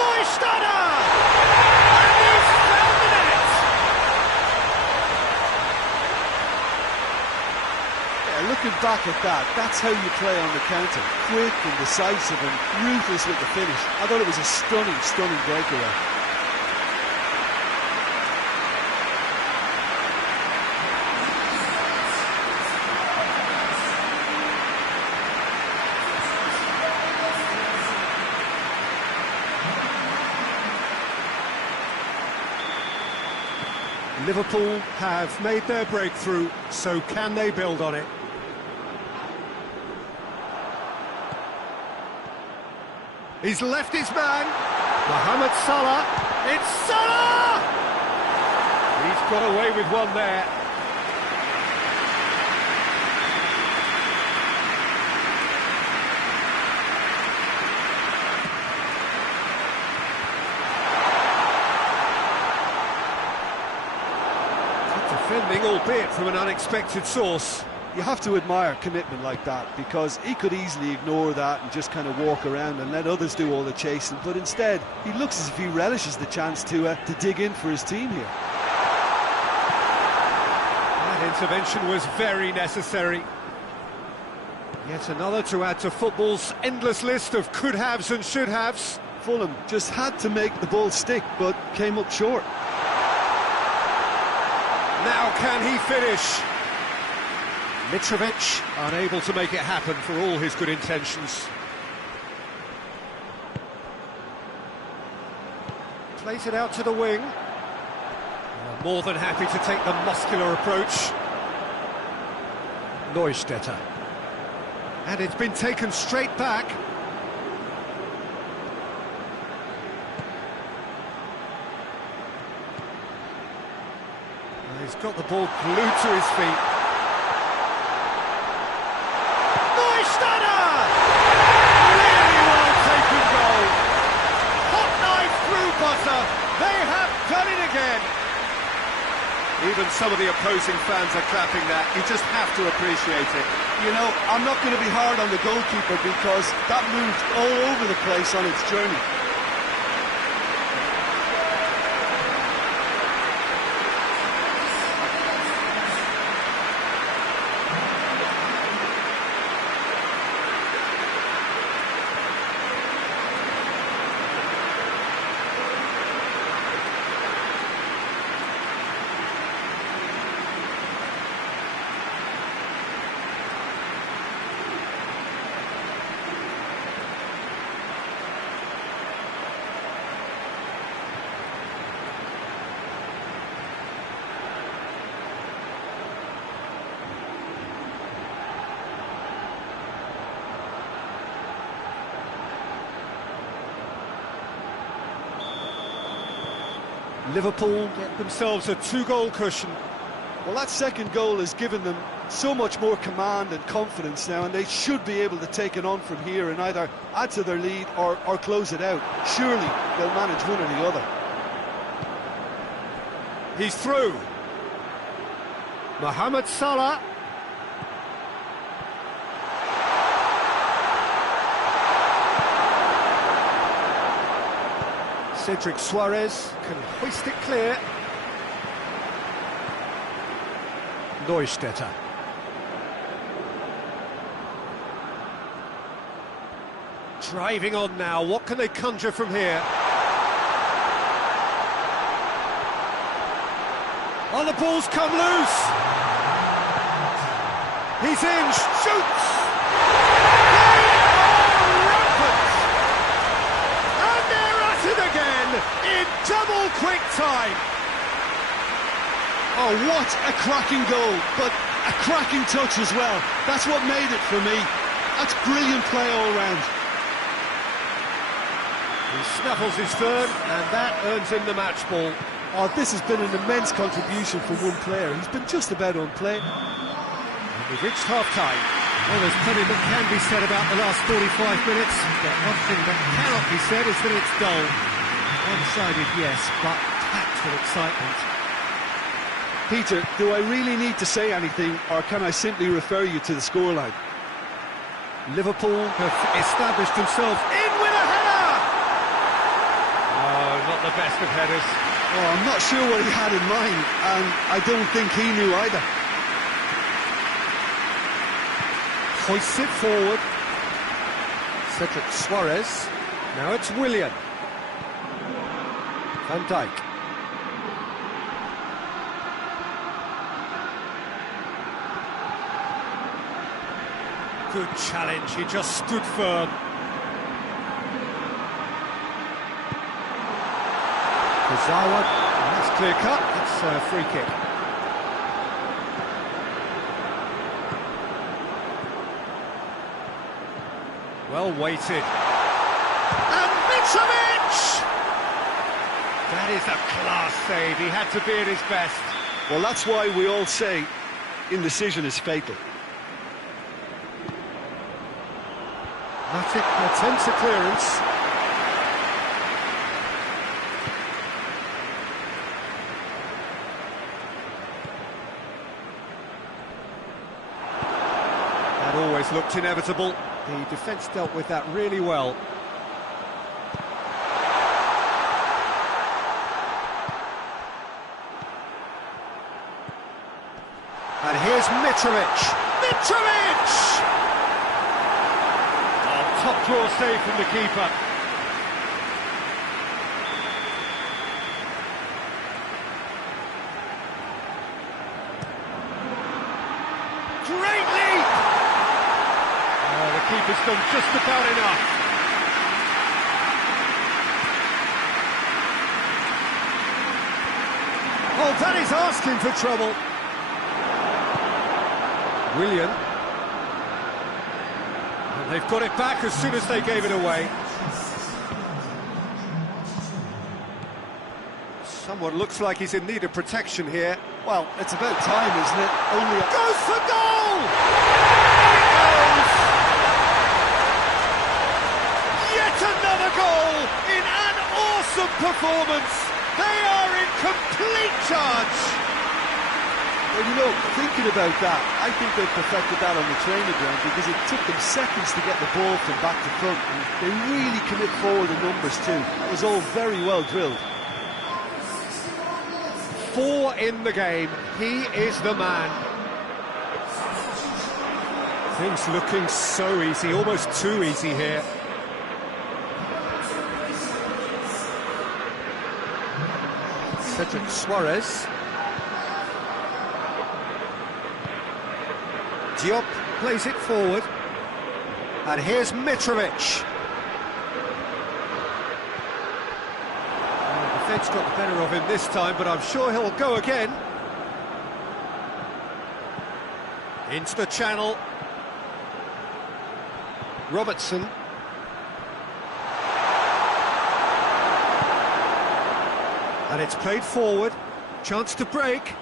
Neustädter! And he's found the net! Yeah, looking back at that, that's how you play on the counter. Quick and decisive and ruthless with the finish. I thought it was a stunning, stunning breakaway. Liverpool have made their breakthrough, so can they build on it? He's left his man. Mohamed Salah. It's Salah! He's got away with one there. Defending, albeit from an unexpected source. You have to admire commitment like that, because he could easily ignore that and just kind of walk around and let others do all the chasing, but instead he looks as if he relishes the chance to dig in for his team here. That intervention was very necessary. Yet another to add to football's endless list of could-haves and should-haves. Fulham just had to make the ball stick, but came up short. Now can he finish? Mitrovic unable to make it happen for all his good intentions. Plays it out to the wing. More than happy to take the muscular approach. Neustädter. And it's been taken straight back. He's got the ball glued to his feet. Neustädter! Really well taken goal. Hot knife through butter. They have done it again. Even some of the opposing fans are clapping that. You just have to appreciate it. You know, I'm not going to be hard on the goalkeeper because that moved all over the place on its journey. Liverpool get themselves a 2-goal cushion. Well, that second goal has given them so much more command and confidence now, and they should be able to take it on from here and either add to their lead or close it out. Surely they'll manage one or the other. He's through. Mohamed Salah. Cedric Suarez can hoist it clear. Neustädter. Driving on now, what can they conjure from here? Oh, the ball's come loose! He's in, shoots! They are rampant! And they're at it again in double quick time! Oh, what a cracking goal, but a cracking touch as well. That's what made it for me. That's brilliant play all round. He snuffles his third, and that earns him the match ball. Oh, this has been an immense contribution from one player. He's been just about on play. And we've reached half-time. Well, there's plenty that can be said about the last 45 minutes, but one thing that cannot be said is that it's dull. One-sided, yes, but packed with excitement. Peter, do I really need to say anything, or can I simply refer you to the scoreline? Liverpool have established themselves in with a header! Oh, not the best of headers. Oh, I'm not sure what he had in mind, and I don't think he knew either. Hoists it forward. Cedric Suarez. Now it's Willian. Van Dijk. Good challenge, he just stood firm. Kazawa, that's clear cut, it's a free kick. Well weighted. And Mitrovic! That is a class save, he had to be at his best. Well, that's why we all say indecision is fatal. Matic attempts a clearance. That always looked inevitable. The defence dealt with that really well. And here's Mitrovic. Mitrovic! Top draw save from the keeper. goalkeeper's done just about enough. Oh, that is asking for trouble. Willian. And they've got it back as soon as they gave it away. Someone looks like he's in need of protection here. Well, it's about time, isn't it? Only goes for goal! It goes! Yet another goal in an awesome performance. They are in complete charge. Well, you know, thinking about that, I think they've perfected that on the training ground because it took them seconds to get the ball from back to front. And they really commit forward in numbers too. That was all very well drilled. 4 in the game. He is the man. Things looking so easy, almost too easy here. Cedric Suarez. Diop plays it forward. And here's Mitrovic. The defence got the better of him this time, but I'm sure he'll go again. Into the channel. Robertson. And it's played forward. Chance to break.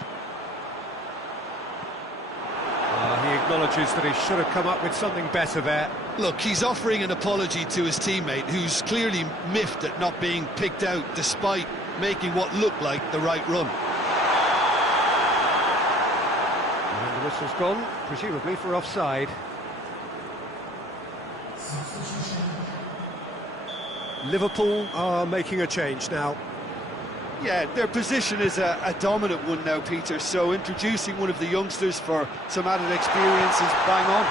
He acknowledges that he should have come up with something better there. Look, he's offering an apology to his teammate, who's clearly miffed at not being picked out despite making what looked like the right run. And the whistle's gone, presumably for offside. Liverpool are making a change now. Yeah, their position is a dominant one now, Peter, so introducing one of the youngsters for some added experience is bang on.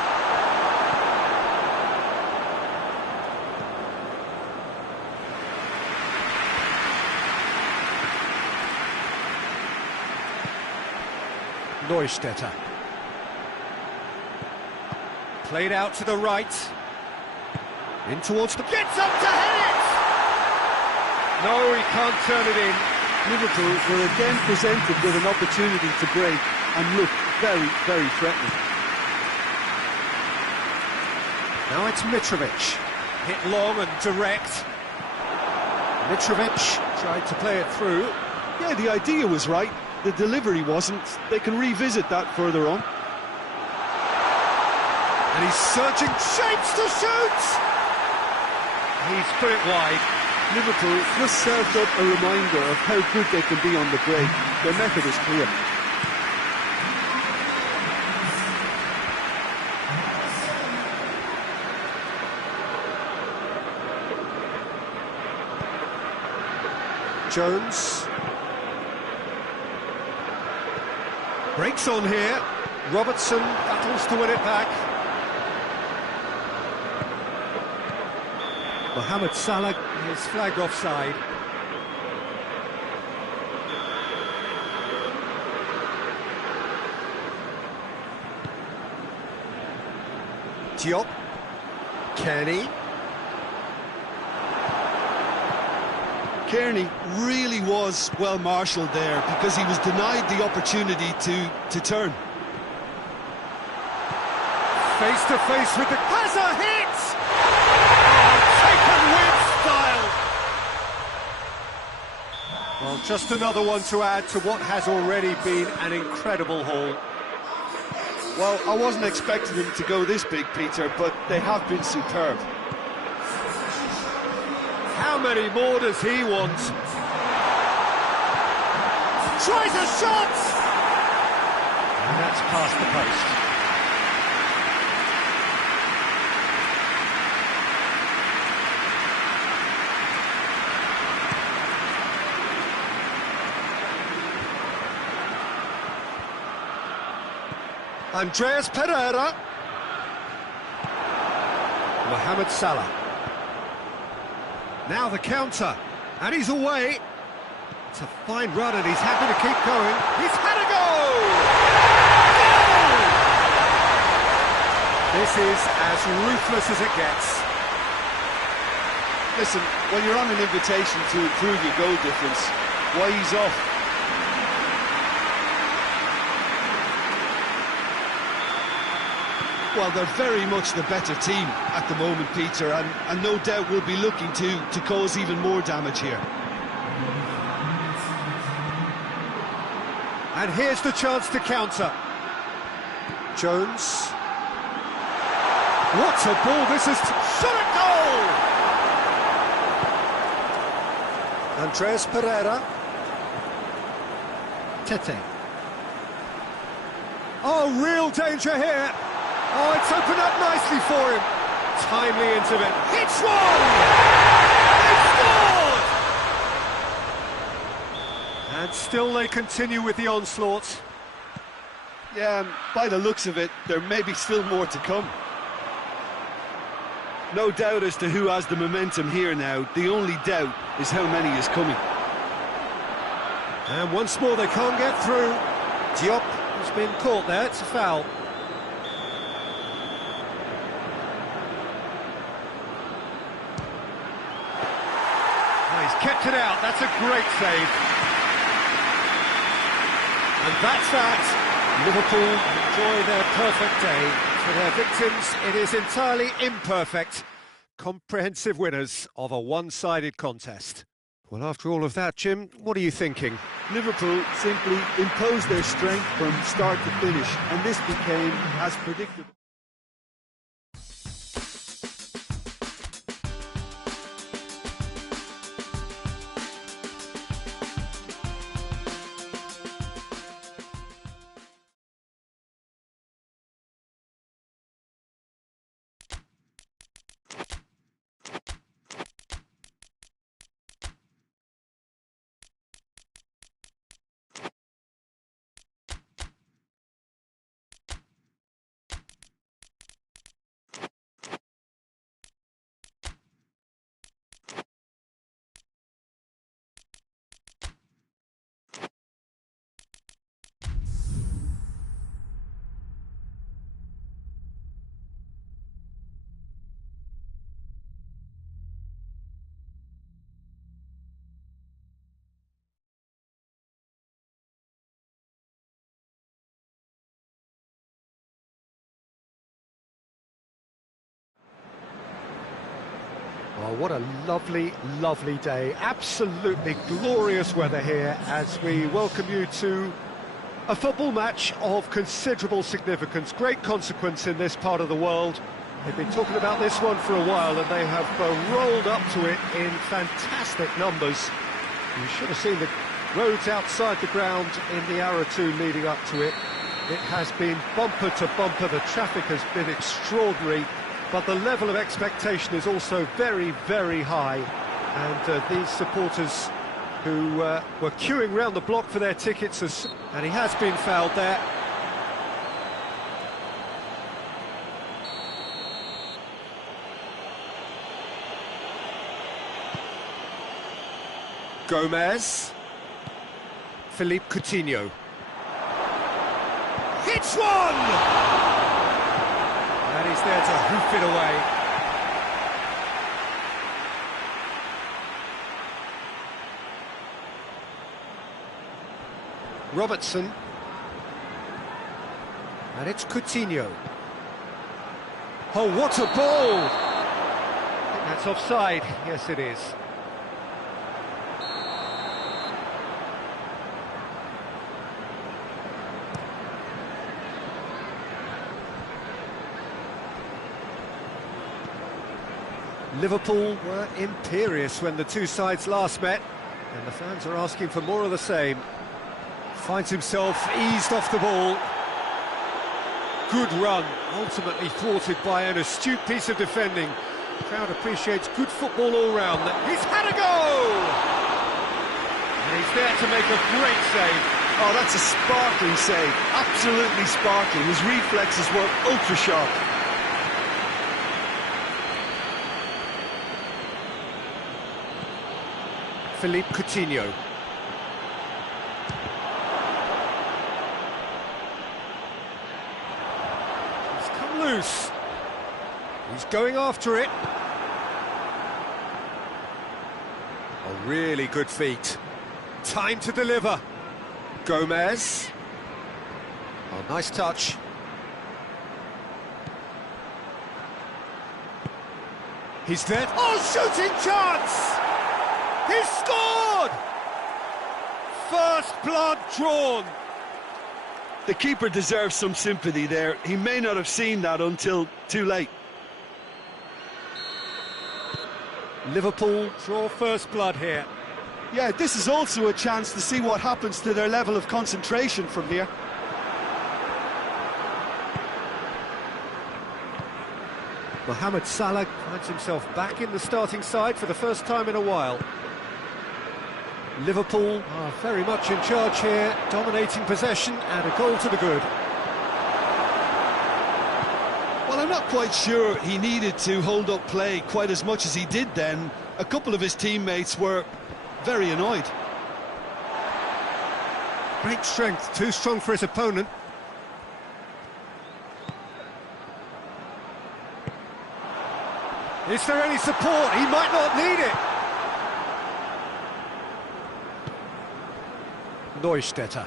Neustädter. Played out to the right. In towards the... Gets up to hit it! No, he can't turn it in. Liverpool were again presented with an opportunity to break and look very, very threatening. Now it's Mitrovic. Hit long and direct. Mitrovic tried to play it through. Yeah, the idea was right. The delivery wasn't. They can revisit that further on. And he's searching shapes to shoot! He's put it wide. Liverpool just served up a reminder of how good they can be on the break. Their method is clear. Jones. Breaks on here. Robertson battles to win it back. Mohamed Salah is flagged offside. Diop. Kearney. Kearney really was well marshalled there because he was denied the opportunity to turn. Face to face with the... Has a hit! Oh, taken with style! Well, just another one to add to what has already been an incredible haul. Well, I wasn't expecting them to go this big, Peter, but they have been superb. How many more does he want? Tries a shot! And that's past the post. Andreas Pereira. Mohamed Salah. Now the counter, and he's away. It's a fine run, and he's happy to keep going. He's had a goal! Goal! This is as ruthless as it gets. Listen, when you're on an invitation to improve your goal difference, why ease off? Well, they're very much the better team at the moment, Peter, and no doubt will be looking to cause even more damage here. And here's the chance to counter. Jones. What a ball this is! Shot at goal! Andres Pereira. Tete. Oh, real danger here. Oh, it's opened up nicely for him. Timely intervent. Hits one! They scored! And still they continue with the onslaught. Yeah, and by the looks of it, there may be still more to come. No doubt as to who has the momentum here now. The only doubt is how many is coming. And once more they can't get through. Diop has been caught there, it's a foul. Oh, he's kept it out, that's a great save. And that's that. Liverpool enjoy their perfect day. For their victims, it is entirely imperfect. Comprehensive winners of a one-sided contest. Well, after all of that, Jim, what are you thinking? Liverpool simply imposed their strength from start to finish, and this became as predictable. Oh, what a lovely, lovely day. Absolutely glorious weather here as we welcome you to a football match of considerable significance, great consequence in this part of the world. They've been talking about this one for a while and they have rolled up to it in fantastic numbers. You should have seen the roads outside the ground in the hour or two leading up to it. It has been bumper to bumper, the traffic has been extraordinary. But the level of expectation is also very, very high. And these supporters who were queuing round the block for their tickets, and he has been fouled there. Gomez. Philippe Coutinho. Hits one! And he's there to hoof it away. Robertson. And it's Coutinho. Oh, what a ball! I think that's offside. Yes, it is. Liverpool were imperious when the two sides last met, and the fans are asking for more of the same. Finds himself eased off the ball. Good run, ultimately thwarted by an astute piece of defending. The crowd appreciates good football all round. He's had a go! And he's there to make a great save. Oh, that's a sparkling save, absolutely sparkling. His reflexes were ultra sharp. Philippe Coutinho. He's come loose. He's going after it. A really good feat. Time to deliver. Gomez. Oh, nice touch. He's there. Oh, shooting chance! He's scored! First blood drawn. The keeper deserves some sympathy there. He may not have seen that until too late. Liverpool draw first blood here. Yeah, this is also a chance to see what happens to their level of concentration from here. Mohamed Salah finds himself back in the starting side for the first time in a while. Liverpool are very much in charge here, dominating possession and a goal to the good. Well, I'm not quite sure he needed to hold up play quite as much as he did then. A couple of his teammates were very annoyed. Great strength, too strong for his opponent. Is there any support? He might not need it. Neustädter.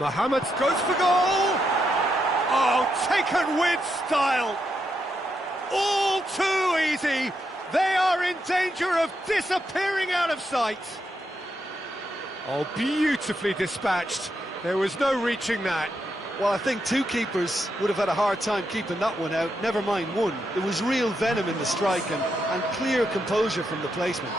Mohamed goes for goal! Oh, taken with style! All too easy! They are in danger of disappearing out of sight! Oh, beautifully dispatched. There was no reaching that. Well, I think two keepers would have had a hard time keeping that one out, never mind one. There was real venom in the strike and clear composure from the placement.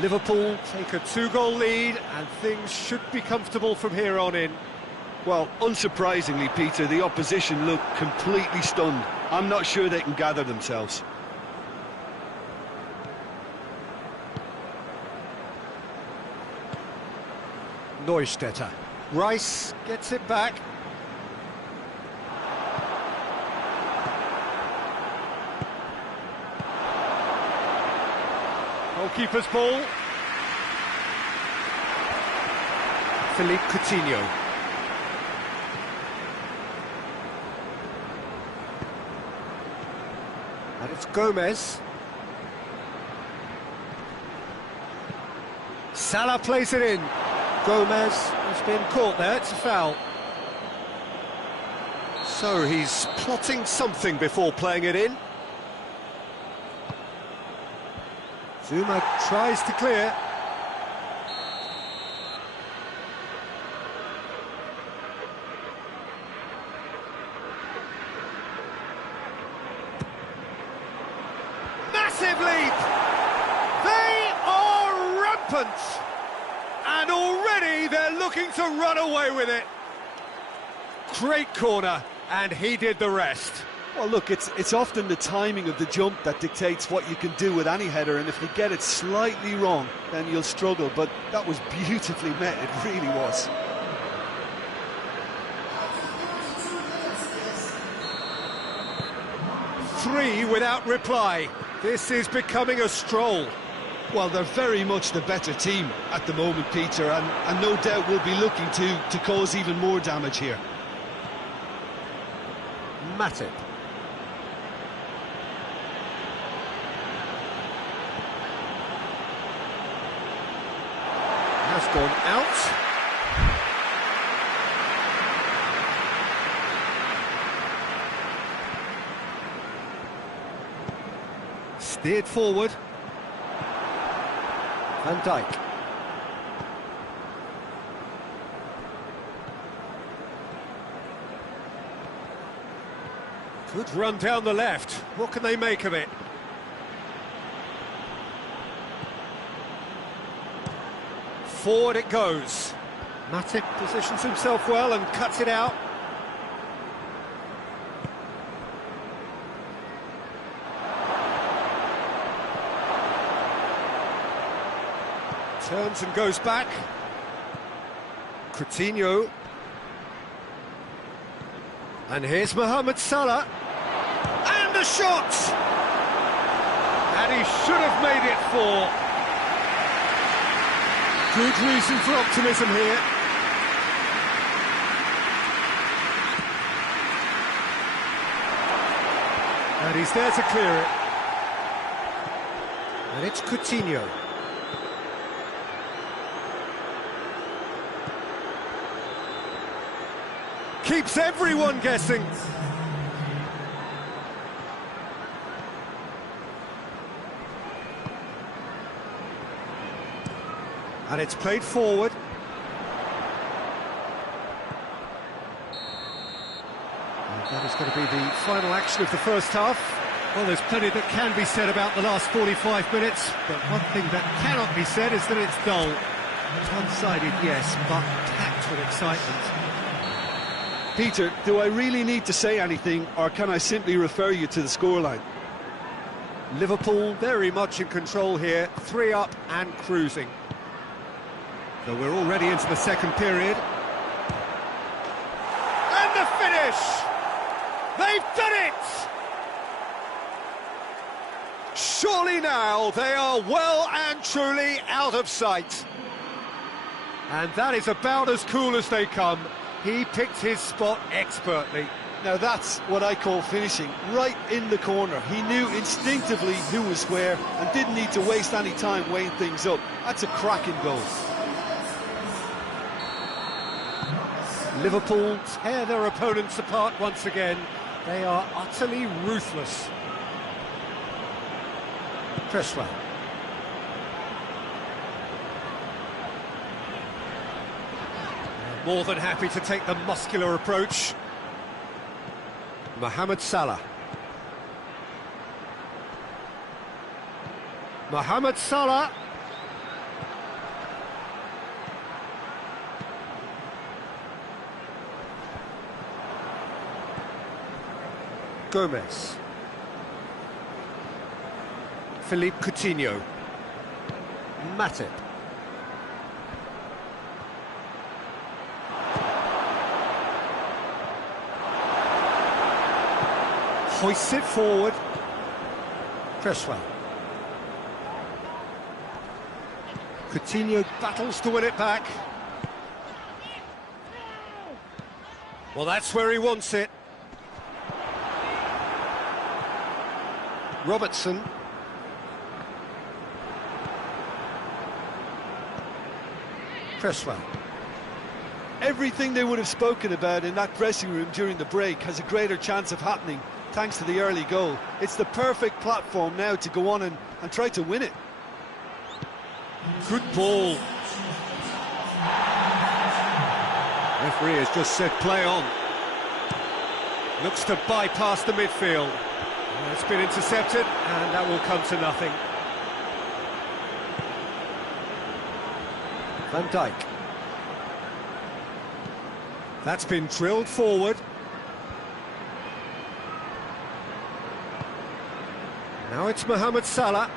Liverpool take a two-goal lead and things should be comfortable from here on in. Well, unsurprisingly, Peter, the opposition look completely stunned. I'm not sure they can gather themselves. Neustädter. Rice gets it back. Goalkeeper's ball. Philippe Coutinho. And it's Gomez. Salah plays it in. Gomez has been caught there, it's a foul. So he's plotting something before playing it in. Zuma tries to clear. Massive lead! They are rampant! And already they're looking to run away with it. Great corner, and he did the rest. Well, look, it's often the timing of the jump that dictates what you can do with any header, and if you get it slightly wrong, then you'll struggle, but that was beautifully met, it really was. Three without reply. This is becoming a stroll. Well, they're very much the better team at the moment, Peter, and no doubt will be looking to cause even more damage here. Matip. Has gone out. Steered forward. Van Dijk. Good run down the left. What can they make of it? Forward it goes. Matip positions himself well and cuts it out. Turns and goes back. Coutinho. And here's Mohamed Salah. And a shot! And he should have made it 4. Good reason for optimism here. And he's there to clear it. And it's Coutinho. Keeps everyone guessing. And it's played forward. And that is going to be the final action of the first half. Well, there's plenty that can be said about the last 45 minutes, but one thing that cannot be said is that it's dull. It's one-sided, yes, but packed with excitement. Peter, do I really need to say anything, or can I simply refer you to the scoreline? Liverpool very much in control here, 3 up and cruising. So we're already into the second period. And the finish! They've done it! Surely now they are well and truly out of sight. And that is about as cool as they come. He picked his spot expertly. Now that's what I call finishing, right in the corner. He knew instinctively who was where and didn't need to waste any time weighing things up. That's a cracking goal. Liverpool tear their opponents apart once again. They are utterly ruthless. Cresswell. More than happy to take the muscular approach. Mohamed Salah. Mohamed Salah. Gomez. Philippe Coutinho. Matip. Hoists it forward. Cresswell. Coutinho battles to win it back. Well, that's where he wants it. Robertson. Cresswell. Everything they would have spoken about in that dressing room during the break has a greater chance of happening thanks to the early goal. It's the perfect platform now to go on and try to win it. Good ball. Referee has just said play on. Looks to bypass the midfield. It's been intercepted, and that will come to nothing. Van Dijk. That's been drilled forward. Now it's Mohamed Salah.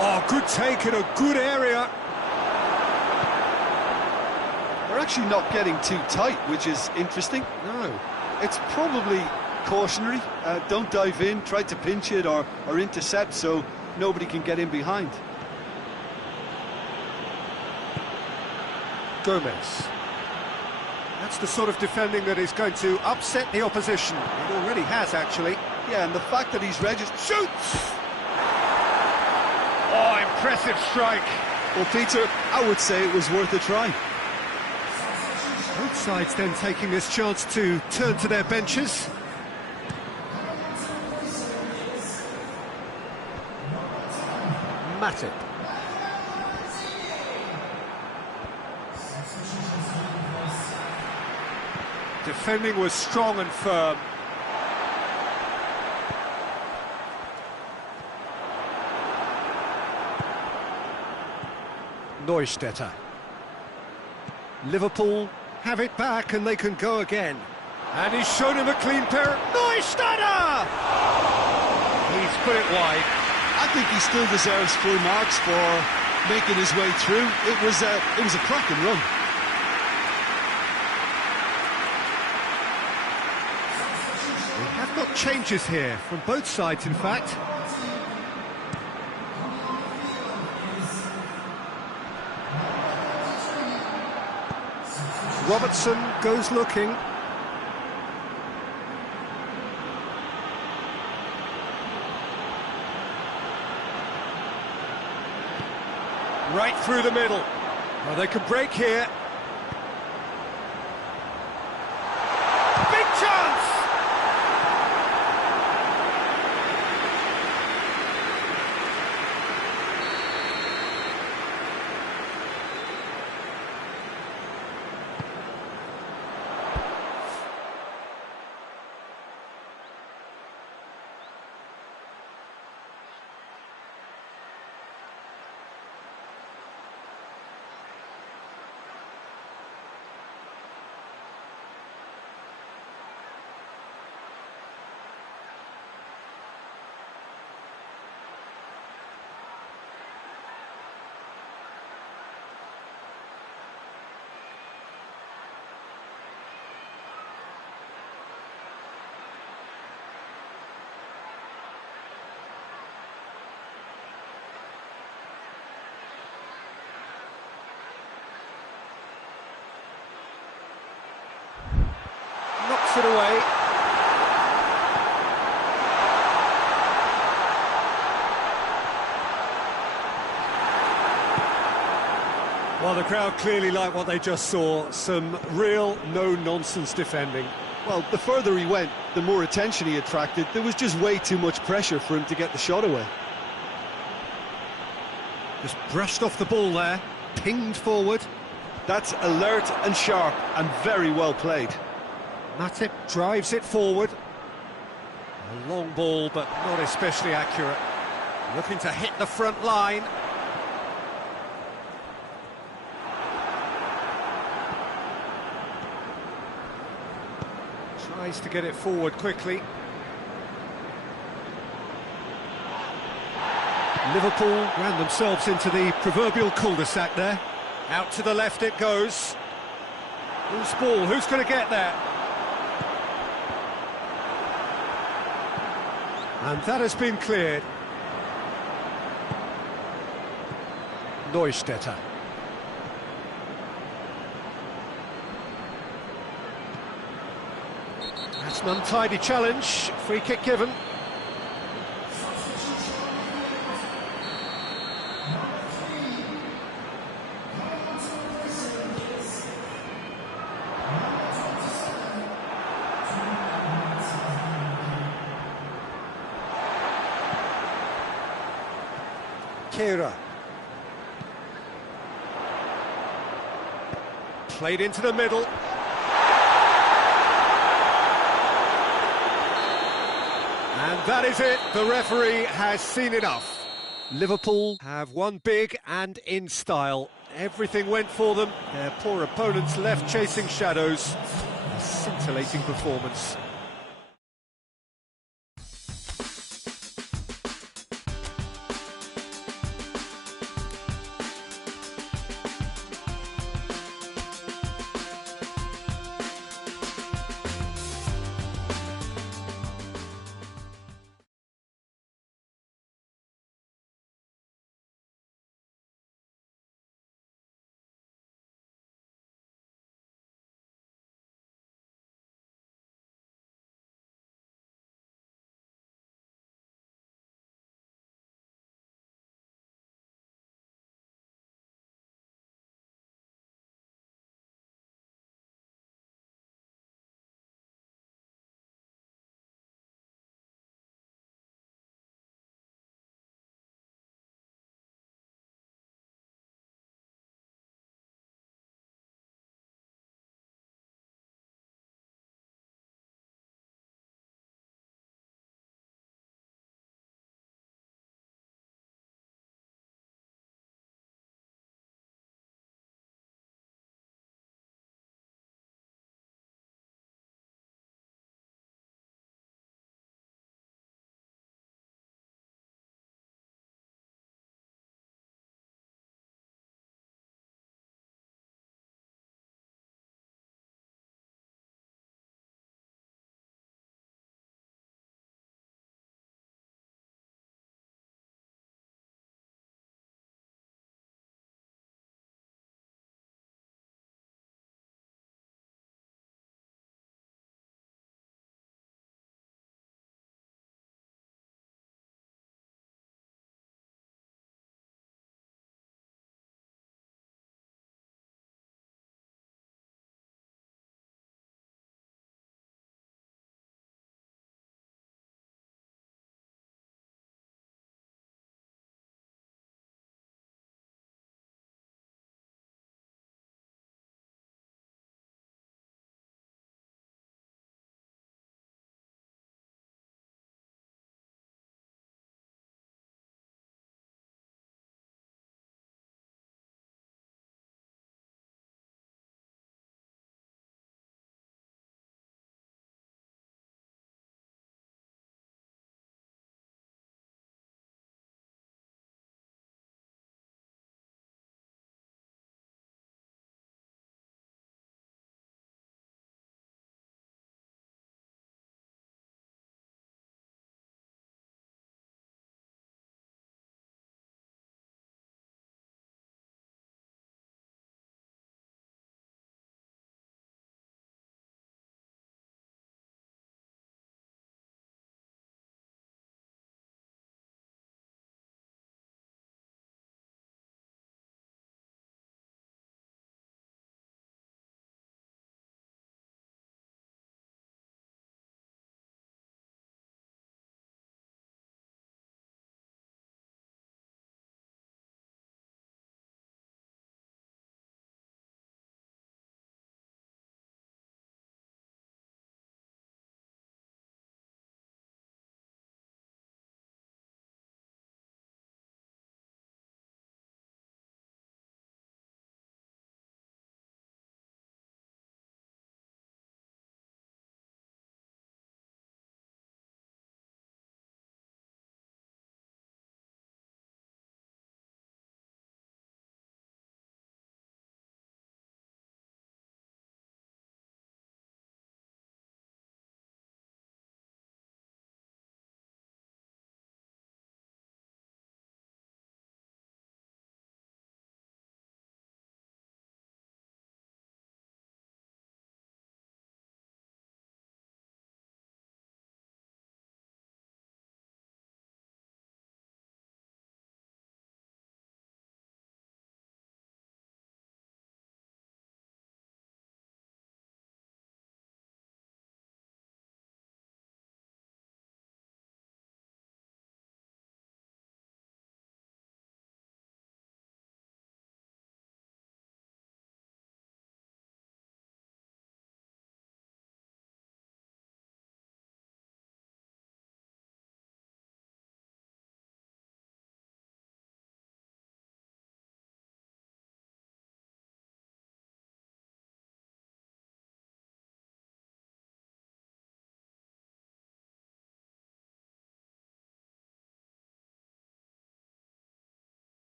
Oh, good take in a good area. They're actually not getting too tight, which is interesting. No. It's probably cautionary. Don't dive in, try to pinch it or intercept so nobody can get in behind. Gomez. That's the sort of defending that is going to upset the opposition. It already has, actually. Yeah, and the fact that he's registered... Shoots! Oh, impressive strike. Well, Peter, I would say it was worth a try. Both sides then taking this chance to turn to their benches. Matip. Defending was strong and firm. Neustädter. Liverpool have it back and they can go again. And he's shown him a clean pair. Neustädter! He's put it wide. I think he still deserves full marks for making his way through. It was a cracking run. We have got changes here from both sides, in fact. Robertson goes looking. Right through the middle. Well, they could break here. Big chance! Knocks it away. Well, the crowd clearly like what they just saw. Some real no-nonsense defending. Well, the further he went, the more attention he attracted. There was just way too much pressure for him to get the shot away. Just brushed off the ball there, pinged forward. That's alert and sharp and very well played. Matip drives it forward. A long ball, but not especially accurate. Looking to hit the front line. Tries to get it forward quickly. Liverpool ran themselves into the proverbial cul-de-sac there. Out to the left it goes. Who's ball? Who's going to get there? And that has been cleared. Neustädter. That's an untidy challenge. Free kick given. Kehrer. Played into the middle. And that is it. The referee has seen enough. Liverpool have won big and in style. Everything went for them. Their poor opponents left chasing shadows. A scintillating performance.